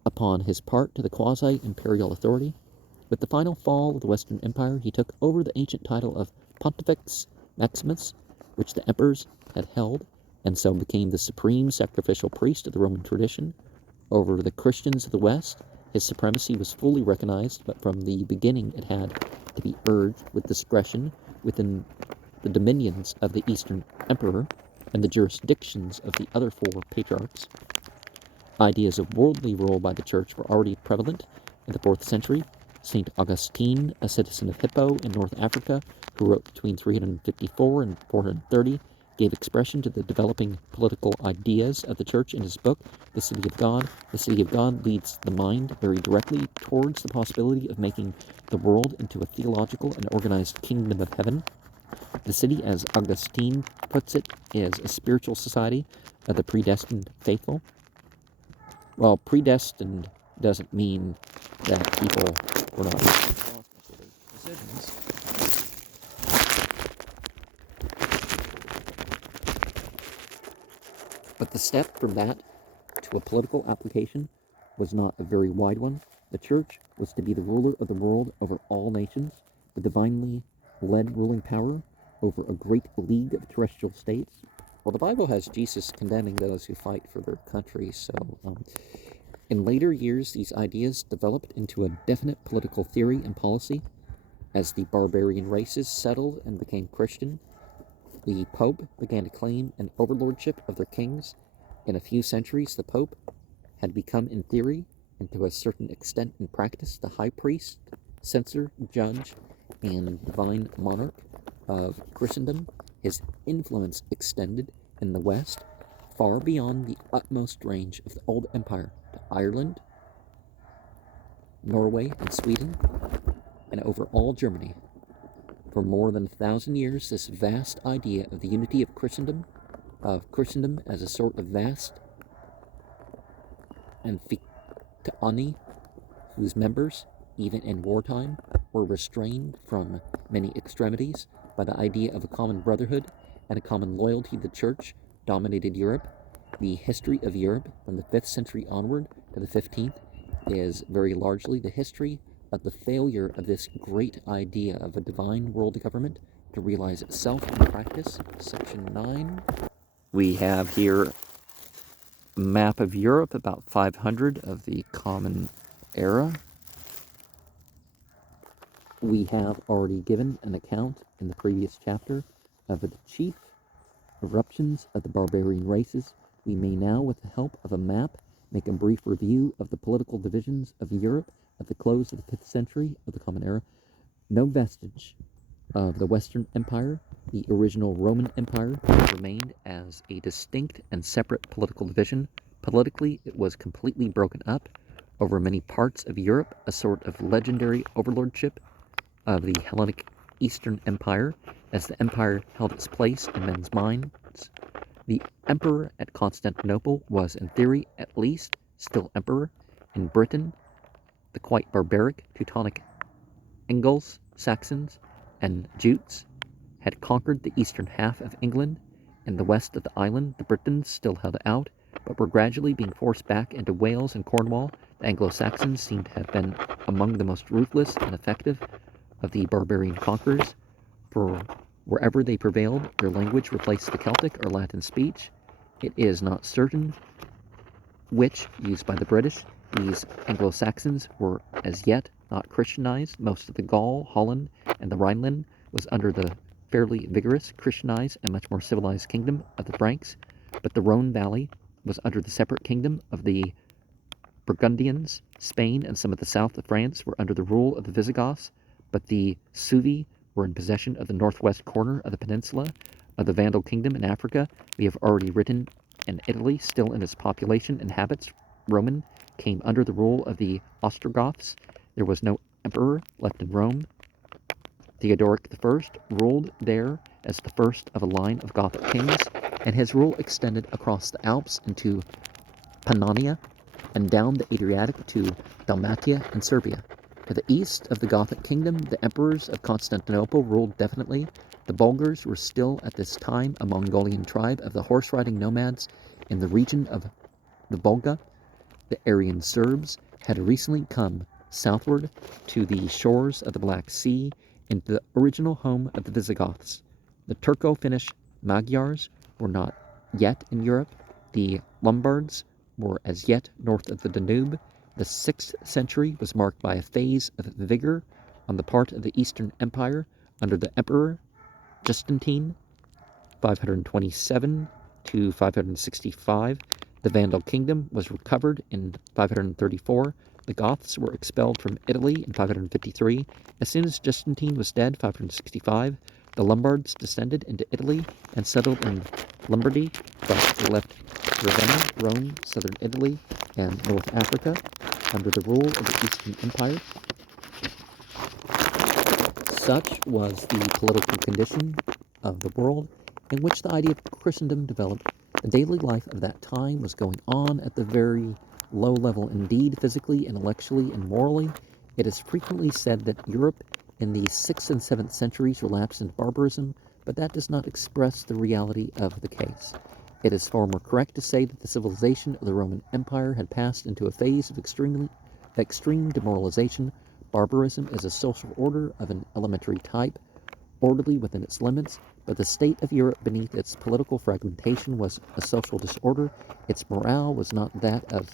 upon his part to the quasi-imperial authority. With the final fall of the Western Empire, he took over the ancient title of Pontifex Maximus, which the emperors had held, and so became the supreme sacrificial priest of the Roman tradition. Over the Christians of the West, his supremacy was fully recognized, but from the beginning it had to be urged with discretion within the dominions of the Eastern Emperor and the jurisdictions of the other 4 patriarchs. Ideas of worldly rule by the Church were already prevalent in the 4th century. St. Augustine, a citizen of Hippo in North Africa, who wrote between 354 and 430, gave expression to the developing political ideas of the Church in his book, The City of God. The City of God leads the mind very directly towards the possibility of making the world into a theological and organized kingdom of heaven. The city, as Augustine puts it, is a spiritual society of the predestined faithful. Well, predestined doesn't mean that people were not responsible for their decisions. But the step from that to a political application was not a very wide one. The church was to be the ruler of the world over all nations, the divinely led ruling power over a great league of terrestrial states. Well, the Bible has Jesus condemning those who fight for their country, so in later years, these ideas developed into a definite political theory and policy. As the barbarian races settled and became Christian, the Pope began to claim an overlordship of their kings. In a few centuries, the Pope had become, in theory, and to a certain extent in practice, the high priest, censor, judge, and divine monarch of Christendom. His influence extended in the West far beyond the utmost range of the old empire to Ireland, Norway, and Sweden, and over all Germany. For more than 1,000 years, this vast idea of the unity of Christendom as a sort of vast amphiktani, whose members, even in wartime, were restrained from many extremities by the idea of a common brotherhood and a common loyalty to the church, dominated Europe. The history of Europe from the 5th century onward to the 15th is very largely the history of the failure of this great idea of a divine world government to realize itself in practice. Section 9. We have here a map of Europe, about 500 of the Common Era. We have already given an account in the previous chapter of the chief eruptions of the barbarian races. We may now, with the help of a map, make a brief review of the political divisions of Europe at the close of the 5th century of the Common Era. No vestige of the Western Empire, the original Roman Empire, remained as a distinct and separate political division. Politically, it was completely broken up over many parts of Europe, a sort of legendary overlordship of the Hellenic Eastern Empire, as the empire held its place in men's minds. The emperor at Constantinople was, in theory at least, still emperor. In Britain, the quite barbaric Teutonic Angles, Saxons, and Jutes had conquered the eastern half of England. In the west of the island, the Britons still held out, but were gradually being forced back into Wales and Cornwall. The Anglo-Saxons seem to have been among the most ruthless and effective of the barbarian conquerors, for wherever they prevailed, their language replaced the Celtic or Latin speech. It is not certain which, used by the British. These Anglo-Saxons were as yet not Christianized. Most of the Gaul, Holland, and the Rhineland was under the fairly vigorous, Christianized, and much more civilized kingdom of the Franks, but the Rhone Valley was under the separate kingdom of the Burgundians. Spain and some of the south of France were under the rule of the Visigoths, but the Suevi were in possession of the northwest corner of the peninsula of the Vandal kingdom in Africa. We have already written, and Italy, still in its population and habits Roman, came under the rule of the Ostrogoths. There was no emperor left in Rome. Theodoric I ruled there as the first of a line of Gothic kings, and his rule extended across the Alps into Pannonia and down the Adriatic to Dalmatia and Serbia. To the east of the Gothic kingdom, the emperors of Constantinople ruled definitely. The Bulgars were still at this time a Mongolian tribe of the horse-riding nomads in the region of the Volga. The Aryan Serbs had recently come southward to the shores of the Black Sea into the original home of the Visigoths. The Turco-Finnish Magyars were not yet in Europe. The Lombards were as yet north of the Danube. The 6th century was marked by a phase of vigor on the part of the Eastern Empire under the Emperor Justinian, 527 to 565. The Vandal kingdom was recovered in 534. The Goths were expelled from Italy in 553. As soon as Justinian was dead, 565, the Lombards descended into Italy and settled in Lombardy, but they left Ravenna, Rome, southern Italy, and North Africa under the rule of the Eastern Empire. Such was the political condition of the world in which the idea of Christendom developed. The daily life of that time was going on at the very low level indeed, physically, intellectually, and morally. It is frequently said that Europe in the 6th and 7th centuries relapsed into barbarism, but that does not express the reality of the case. It is far more correct to say that the civilization of the Roman Empire had passed into a phase of extremely extreme demoralization. Barbarism is a social order of an elementary type, orderly within its limits, but the state of Europe beneath its political fragmentation was a social disorder. Its morale was not that of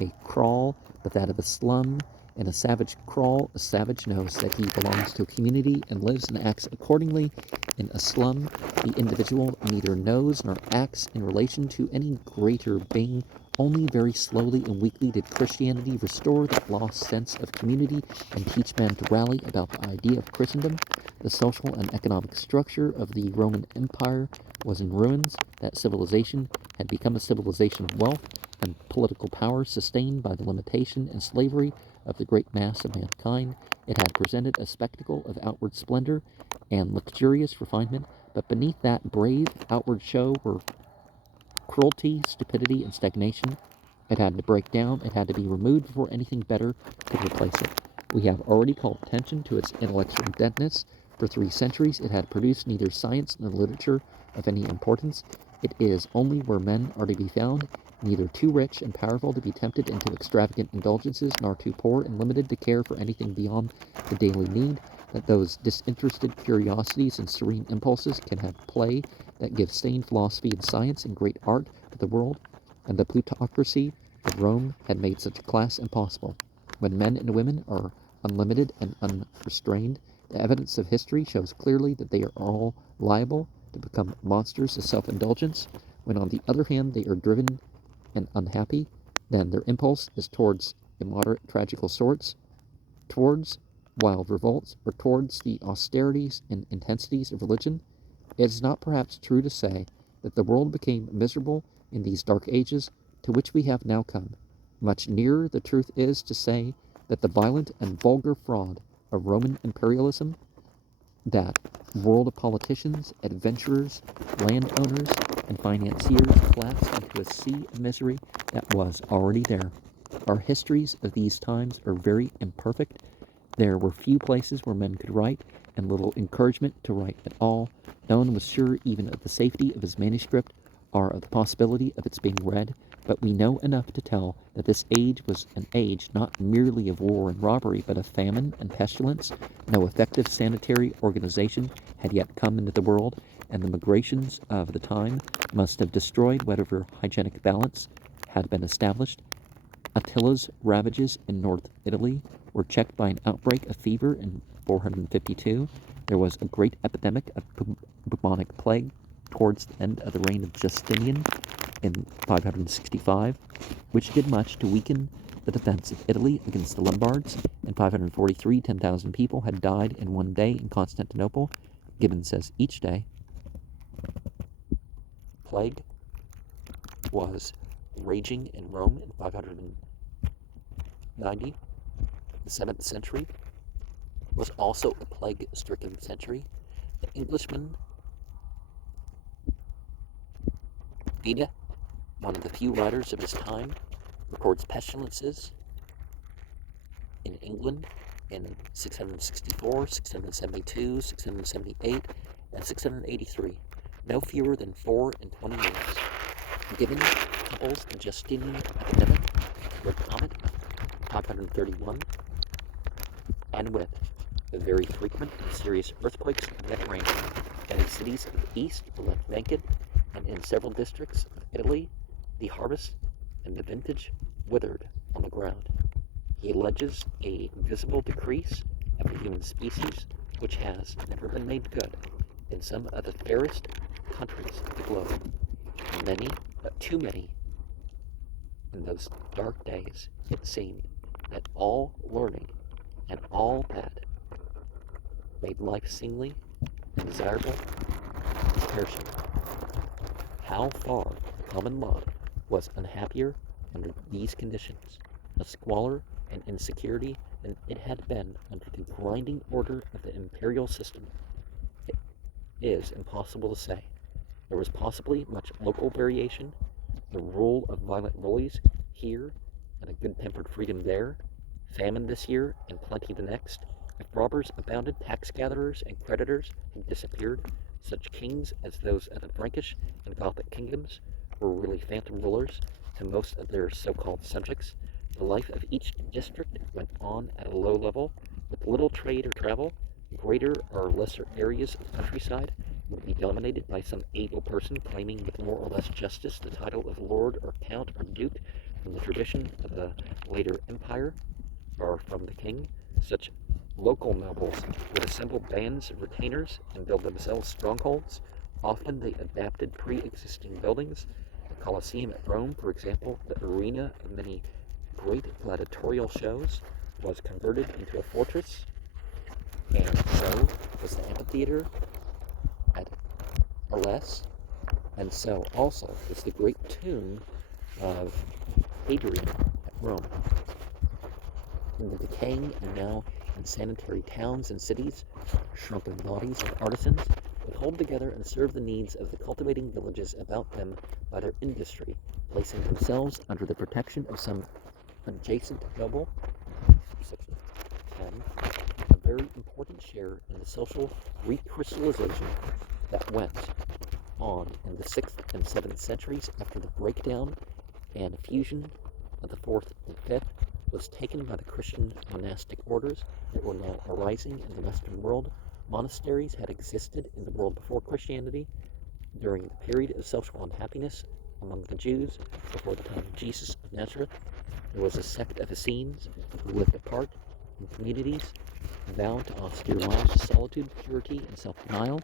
a kraal, but that of a slum. In a savage kraal, a savage knows that he belongs to a community and lives and acts accordingly. In a slum, the individual neither knows nor acts in relation to any greater being. Only very slowly and weakly did Christianity restore that lost sense of community and teach men to rally about the idea of Christendom. The social and economic structure of the Roman Empire was in ruins. That civilization had become a civilization of wealth and political power, sustained by the limitation and slavery of the great mass of mankind. It had presented a spectacle of outward splendor and luxurious refinement, but beneath that brave outward show were cruelty, stupidity, and stagnation. It had to break down, it had to be removed before anything better could replace it. We have already called attention to its intellectual deadness. For 3 centuries it had produced neither science nor literature of any importance. It is only where men are to be found, neither too rich and powerful to be tempted into extravagant indulgences, nor too poor and limited to care for anything beyond the daily need, that those disinterested curiosities and serene impulses can have play that gives stained philosophy and science and great art to the world. And the plutocracy of Rome had made such a class impossible. When men and women are unlimited and unrestrained, the evidence of history shows clearly that they are all liable to become monsters of self-indulgence. When on the other hand they are driven and unhappy, then their impulse is towards immoderate tragical sorts, towards wild revolts, or towards the austerities and intensities of religion. It is not perhaps true to say that the world became miserable in these dark ages to which we have now come. Much nearer the truth is to say that the violent and vulgar fraud of Roman imperialism, that world of politicians, adventurers, landowners, and financiers collapsed into a sea of misery that was already there. Our histories of these times are very imperfect. There were few places where men could write, and little encouragement to write at all. No one was sure even of the safety of his manuscript, or of the possibility of its being read, but we know enough to tell that this age was an age not merely of war and robbery, but of famine and pestilence. No effective sanitary organization had yet come into the world, and the migrations of the time must have destroyed whatever hygienic balance had been established. Attila's ravages in North Italy were checked by an outbreak of fever in 452. There was a great epidemic of bubonic plague towards the end of the reign of Justinian in 565, which did much to weaken the defense of Italy against the Lombards. In 543, 10,000 people had died in one day in Constantinople. Gibbon says each day plague was raging in Rome in 590. The 7th century was also a plague-stricken century. The Englishman Bede, one of the few writers of his time, records pestilences in England in 664, 672, 678, and 683, no fewer than 4 in 20 years. Given couples the Justinian epidemic with comet of 531, and with the very frequent and serious earthquakes that reigned. Many cities of the east were left vacant, and in several districts of Italy, the harvest and the vintage withered on the ground. He alleges a visible decrease of the human species, which has never been made good in some of the fairest countries of the globe. Many, but too many, in those dark days, it seemed that all learning and all that made life seemly and desirable is perishing. How far common lot was unhappier under these conditions of squalor and insecurity than it had been under the grinding order of the imperial system, it is impossible to say. There was possibly much local variation, the rule of violent bullies here and a good-tempered freedom there, famine this year and plenty the next. If robbers abounded, tax-gatherers and creditors had disappeared. Such kings as those of the Frankish and Gothic kingdoms were really phantom rulers to most of their so-called subjects. The life of each district went on at a low level, with little trade or travel. Greater or lesser areas of the countryside would be dominated by some able person claiming with more or less justice the title of lord or count or duke from the tradition of the later empire or from the king. Such local nobles would assemble bands of retainers and build themselves strongholds. Often they adapted pre-existing buildings. The Colosseum at Rome, for example, the arena of many great gladiatorial shows, was converted into a fortress, and so was the amphitheater at Arles, and so also was the great tomb of Hadrian at Rome. In the decaying and now insanitary towns and cities, shrunken bodies of artisans would hold together and serve the needs of the cultivating villages about them by their industry, placing themselves under the protection of some adjacent noble. 10. A very important share in the social recrystallization that went on in the 6th and 7th centuries after the breakdown and fusion of the 4th and 5th was taken by the Christian monastic orders that were now arising in the Western world. Monasteries had existed in the world before Christianity. During the period of social unhappiness among the Jews, before the time of Jesus of Nazareth, there was a sect of Essenes who lived apart in communities, vowed to austere lives of solitude, purity, and self-denial.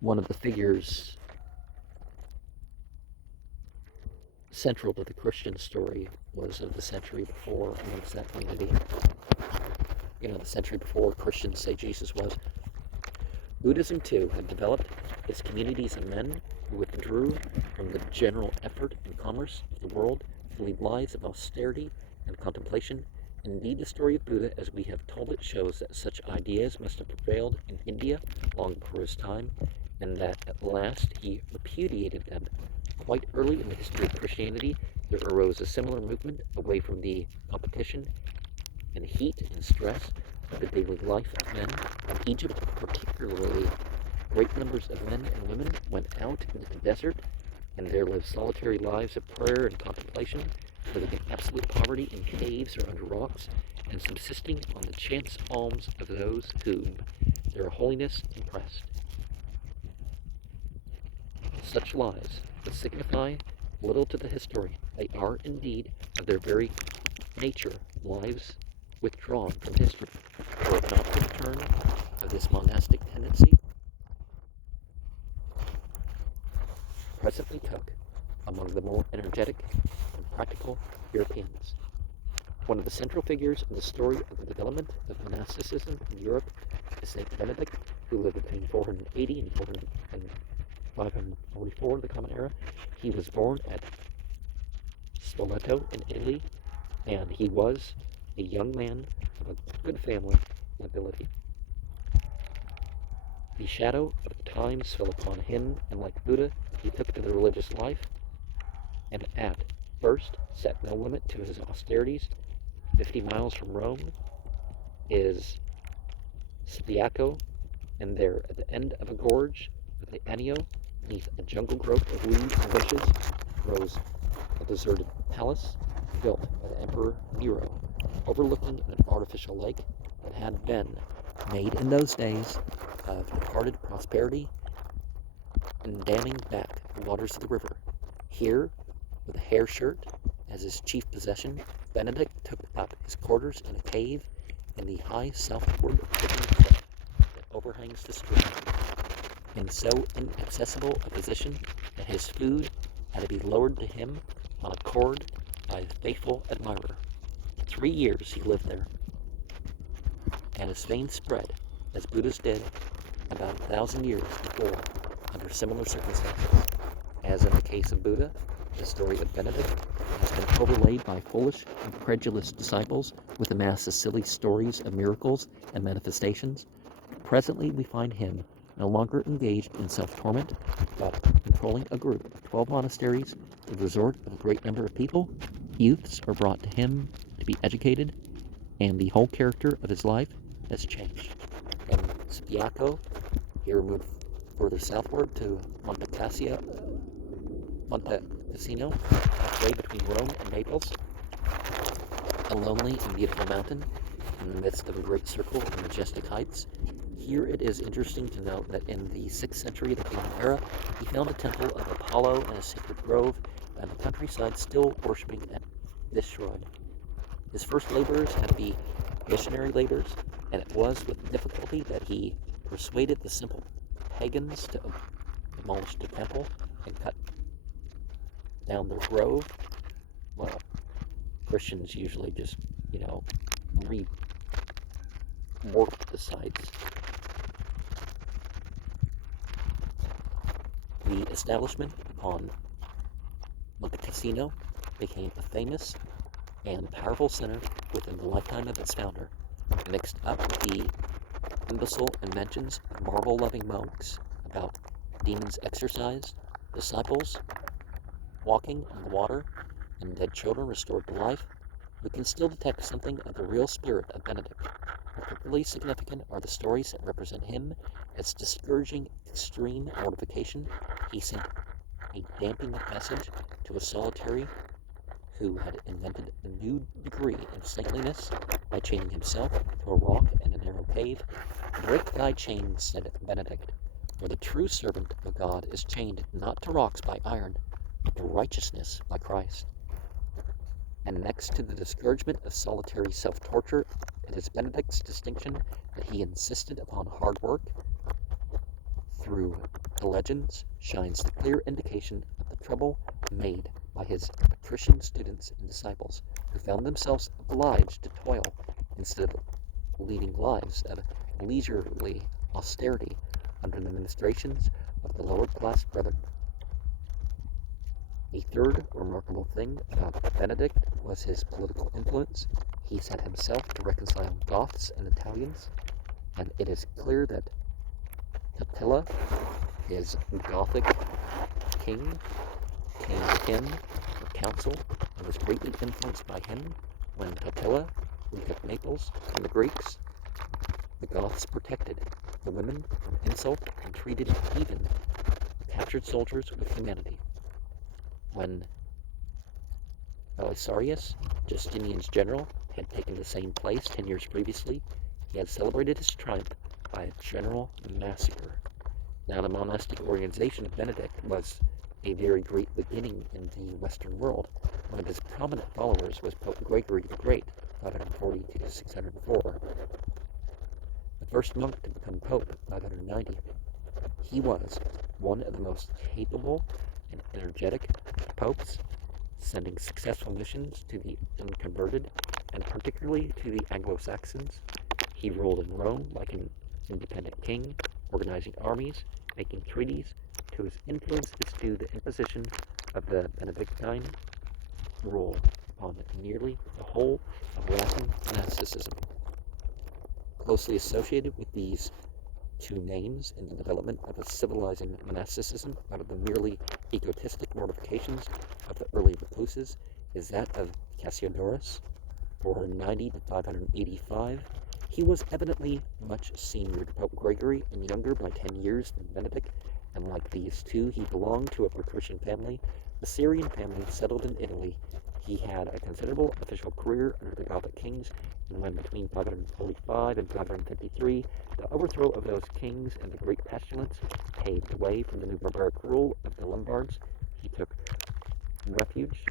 One of the figures central to the Christian story was of the century before amongst that community. The century before Christians say Jesus was. Buddhism, too, had developed its communities of men who withdrew from the general effort and commerce of the world to lead lives of austerity and contemplation. Indeed, the story of Buddha, as we have told it, shows that such ideas must have prevailed in India long before his time, and that at last he repudiated them. Quite early in the history of Christianity, there arose a similar movement away from the competition and heat and stress of the daily life of men. In Egypt, particularly, great numbers of men and women went out into the desert and there lived solitary lives of prayer and contemplation, living in absolute poverty in caves or under rocks, and subsisting on the chance alms of those whom their holiness impressed. Such lives that signify little to the historian. They are indeed, of their very nature, lives withdrawn from history. Were it not for the turn of this monastic tendency, presently took among the more energetic and practical Europeans. One of the central figures in the story of the development of monasticism in Europe is Saint Benedict, who lived between 480 and 544 of the Common Era. He was born at Spoleto in Italy, and he was a young man of a good family and ability. The shadow of the times fell upon him, and like Buddha, he took to the religious life, and at first set no limit to his austerities. 50 miles from Rome is Subiaco, and there, at the end of a gorge of the Anio, beneath a jungle growth of weeds and bushes, rose a deserted palace built by the Emperor Nero, overlooking an artificial lake that had been made in those days of departed prosperity and damming back the waters of the river. Here, with a hair shirt as his chief possession, Benedict took up his quarters in a cave in the high southward looking cliff that overhangs the stream, in so inaccessible a position that his food had to be lowered to him on a cord by a faithful admirer. 3 years he lived there, and his fame spread, as Buddha's did, about 1,000 years before, under similar circumstances. As in the case of Buddha, the story of Benedict has been overlaid by foolish and credulous disciples with a mass of silly stories of miracles and manifestations. Presently we find him no longer engaged in self-torment, but controlling a group of 12 monasteries, the resort of a great number of people. Youths are brought to him to be educated, and the whole character of his life has changed. In Subiaco, he removed further southward to Monte Cassino, halfway between Rome and Naples. a lonely and beautiful mountain in the midst of a great circle of majestic heights. Here it is interesting to note that in the 6th century of the Common Era, he found a temple of Apollo in a sacred grove, and the countryside still worshipping at this shrine. His first labors had to be missionary labors, and it was with difficulty that he persuaded the simple pagans to demolish the temple and cut down their grove. Well, Christians usually just, rework the sites. The establishment upon Montecasino became a famous and powerful center within the lifetime of its founder, mixed up with the imbecile inventions of marvel-loving monks about demons exorcised, disciples walking on the water, and dead children restored to life. We can still detect something of the real spirit of Benedict. Particularly significant are the stories that represent him as discouraging extreme mortification. He sent a damping message to a solitary who had invented a new degree in saintliness by chaining himself to a rock in a narrow cave. "Break thy chains," said Benedict, "for the true servant of God is chained not to rocks by iron, but to righteousness by Christ." And next to the discouragement of solitary self-torture, it is Benedict's distinction that he insisted upon hard work. Through the legends shines the clear indication of the trouble made by his patrician students and disciples, who found themselves obliged to toil instead of leading lives of leisurely austerity under the ministrations of the lower-class brethren. A third remarkable thing about Benedict was his political influence. He set himself to reconcile Goths and Italians, and it is clear that Totila, his Gothic king, came to him for counsel and was greatly influenced by him. When Totila retook Naples from the Greeks, the Goths protected the women from insult and treated even the captured soldiers with humanity. When Belisarius, Justinian's general, had taken the same place 10 years previously, he had celebrated his triumph by a general massacre. Now, the monastic organization of Benedict was a very great beginning in the Western world. One of his prominent followers was Pope Gregory the Great, 540 to 604, the first monk to become pope, 590. He was one of the most capable and energetic popes, sending successful missions to the unconverted, and particularly to the Anglo-Saxons. He ruled in Rome like an independent king, organizing armies, making treaties. To his influence is due the imposition of the Benedictine rule upon nearly the whole of Latin monasticism. Closely associated with these two names in the development of a civilizing monasticism out of the merely egotistic mortifications of the early recluses is that of Cassiodorus, 490 to 585. He was evidently much senior to Pope Gregory and younger by 10 years than Benedict, and like these two, he belonged to a patrician family, a Syrian family settled in Italy. He had a considerable official career under the Gothic kings, and when between 545 and 553, the overthrow of those kings and the great pestilence paved the way for the new barbaric rule of the Lombards, he took refuge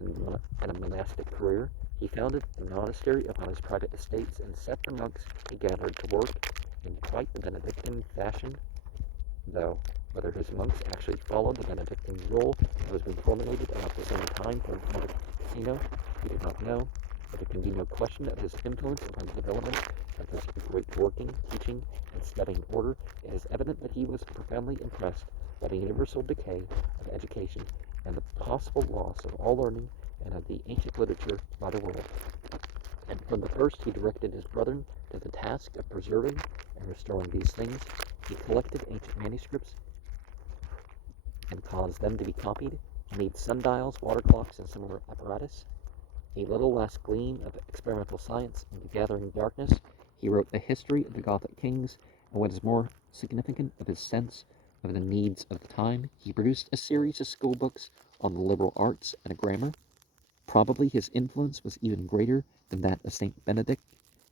in a monastic career. He founded a monastery upon his private estates and set the monks he gathered to work in quite the Benedictine fashion, though whether his monks actually followed the Benedictine rule that was being formulated about the same time from Montecasino, we do not know, but there can be no question of his influence upon the development of this great working, teaching, and studying order. It is evident that he was profoundly impressed by the universal decay of education and the possible loss of all learning and of the ancient literature by the world. And from the first he directed his brethren to the task of preserving and restoring these things. He collected ancient manuscripts and caused them to be copied. He made sundials, water clocks, and similar apparatus. A little last gleam of experimental science in the gathering darkness, he wrote a history of the Gothic kings, and what is more significant of his sense of the needs of the time, he produced a series of school books on the liberal arts and a grammar. Probably his influence was even greater than that of Saint Benedict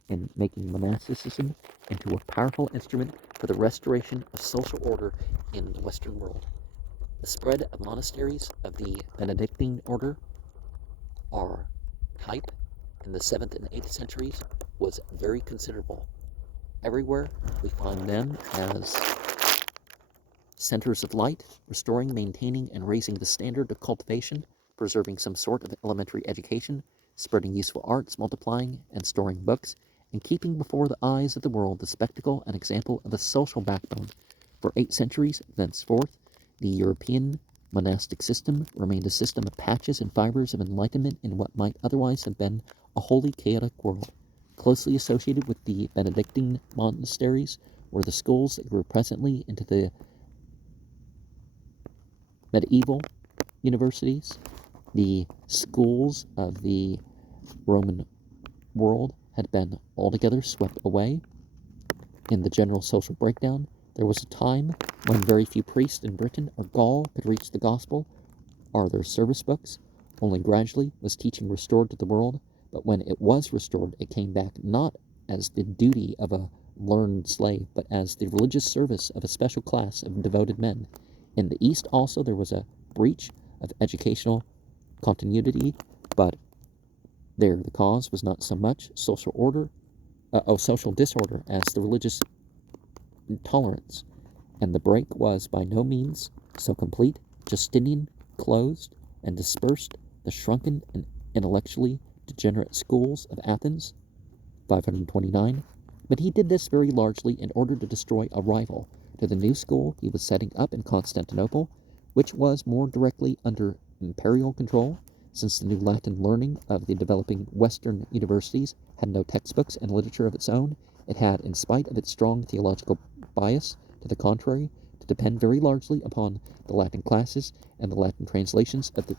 in making monasticism into a powerful instrument for the restoration of social order in the Western world. The spread of monasteries of the Benedictine order are type in the 7th and 8th centuries was very considerable. Everywhere we find them as centers of light, restoring, maintaining, and raising the standard of cultivation, preserving some sort of elementary education, spreading useful arts, multiplying and storing books, and keeping before the eyes of the world the spectacle and example of a social backbone. For 8 centuries thenceforth, the European monastic system remained a system of patches and fibers of enlightenment in what might otherwise have been a wholly chaotic world. Closely associated with the Benedictine monasteries were the schools that grew presently into the medieval universities. The schools of the Roman world had been altogether swept away. In the general social breakdown, there was a time when very few priests in Britain or Gaul could reach the gospel or their service books. Only gradually was teaching restored to the world, but when it was restored, it came back not as the duty of a learned slave, but as the religious service of a special class of devoted men. In the East also there was a breach of educational continuity, but there the cause was not so much social disorder as the religious intolerance, and the break was by no means so complete. Justinian closed and dispersed the shrunken and intellectually degenerate schools of Athens, 529, but he did this very largely in order to destroy a rival to the new school he was setting up in Constantinople, which was more directly under imperial control, since the new Latin learning of the developing Western universities had no textbooks and literature of its own. It had, in spite of its strong theological bias to the contrary, to depend very largely upon the Latin classes and the Latin translations of the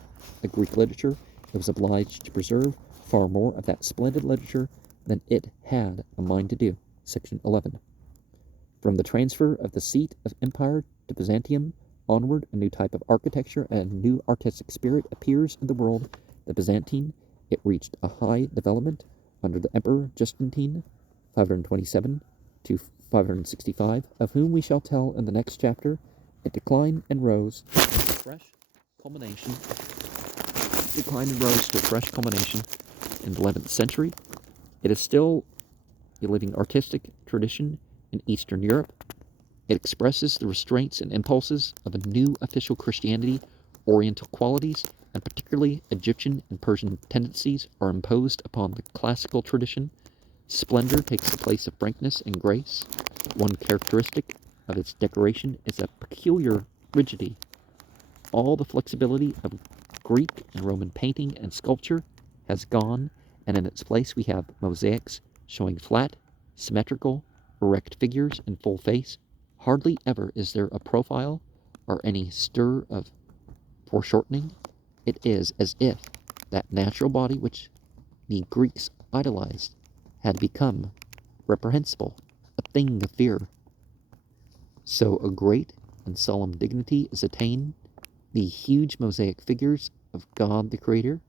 Greek literature. It was obliged to preserve far more of that splendid literature than it had a mind to do. Section 11. From the transfer of the seat of empire to Byzantium onward, a new type of architecture and a new artistic spirit appears in the world. The Byzantine, it reached a high development under the Emperor Justinian, 527 to 565, of whom we shall tell in the next chapter. It declined and rose to a fresh culmination in the 11th century. It is still a living artistic tradition in Eastern Europe. It expresses the restraints and impulses of a new official Christianity. Oriental qualities, and particularly Egyptian and Persian tendencies, are imposed upon the classical tradition. Splendor takes the place of frankness and grace. One characteristic of its decoration is a peculiar rigidity. All the flexibility of Greek and Roman painting and sculpture has gone, and in its place we have mosaics showing flat, symmetrical, erect figures in full face. Hardly ever is there a profile or any stir of foreshortening. It is as if that natural body which the Greeks idolized had become reprehensible, a thing of fear. So a great and solemn dignity is attained. The huge mosaic figures of God the Creator,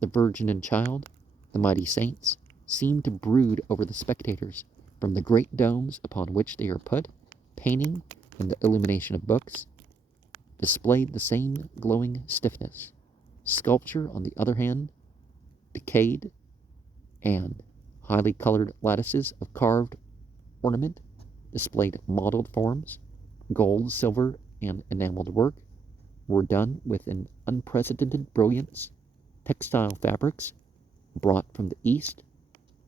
the Virgin and Child, the mighty saints, seem to brood over the spectators from the great domes upon which they are put. Painting and the illumination of books displayed the same glowing stiffness. Sculpture, on the other hand, decayed, and highly colored lattices of carved ornament displayed mottled forms. Gold, silver, and enameled work were done with an unprecedented brilliance. Textile fabrics brought from the East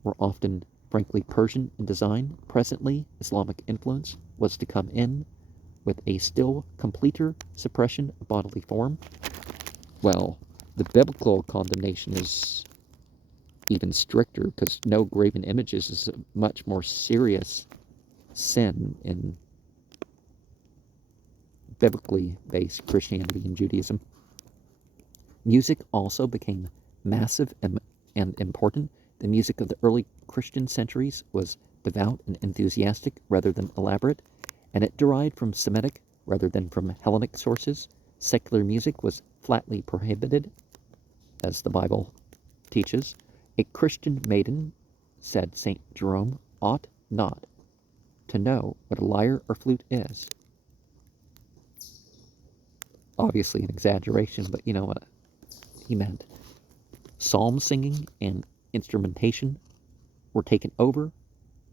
were often frankly Persian in design. Presently, Islamic influence was to come in with a still completer suppression of bodily form. Well, the biblical condemnation is even stricter, because no graven images is a much more serious sin in biblically based Christianity and Judaism. Music also became massive and important. The music of the early Christian centuries was devout and enthusiastic rather than elaborate, and it derived from Semitic rather than from Hellenic sources. Secular music was flatly prohibited, as the Bible teaches, a Christian maiden, said St. Jerome, ought not to know what a lyre or flute is. Obviously an exaggeration, but you know what he meant. Psalm singing and instrumentation were taken over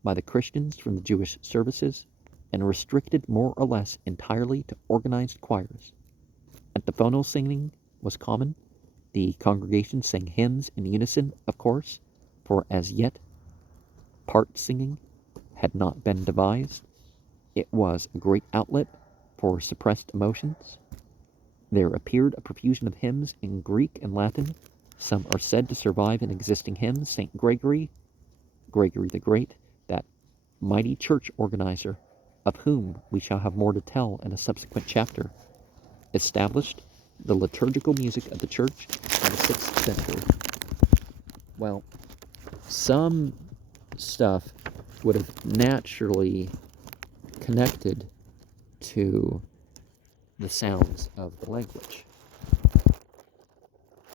by the Christians from the Jewish services and restricted more or less entirely to organized choirs. Antiphonal singing was common. The congregation sang hymns in unison, of course, for as yet part singing had not been devised. It was a great outlet for suppressed emotions. There appeared a profusion of hymns in Greek and Latin. Some are said to survive in existing hymns. St. Gregory the Great, that mighty church organizer, of whom we shall have more to tell in a subsequent chapter, established the liturgical music of the church in the 6th century. Well, some stuff would have naturally connected to the sounds of the language.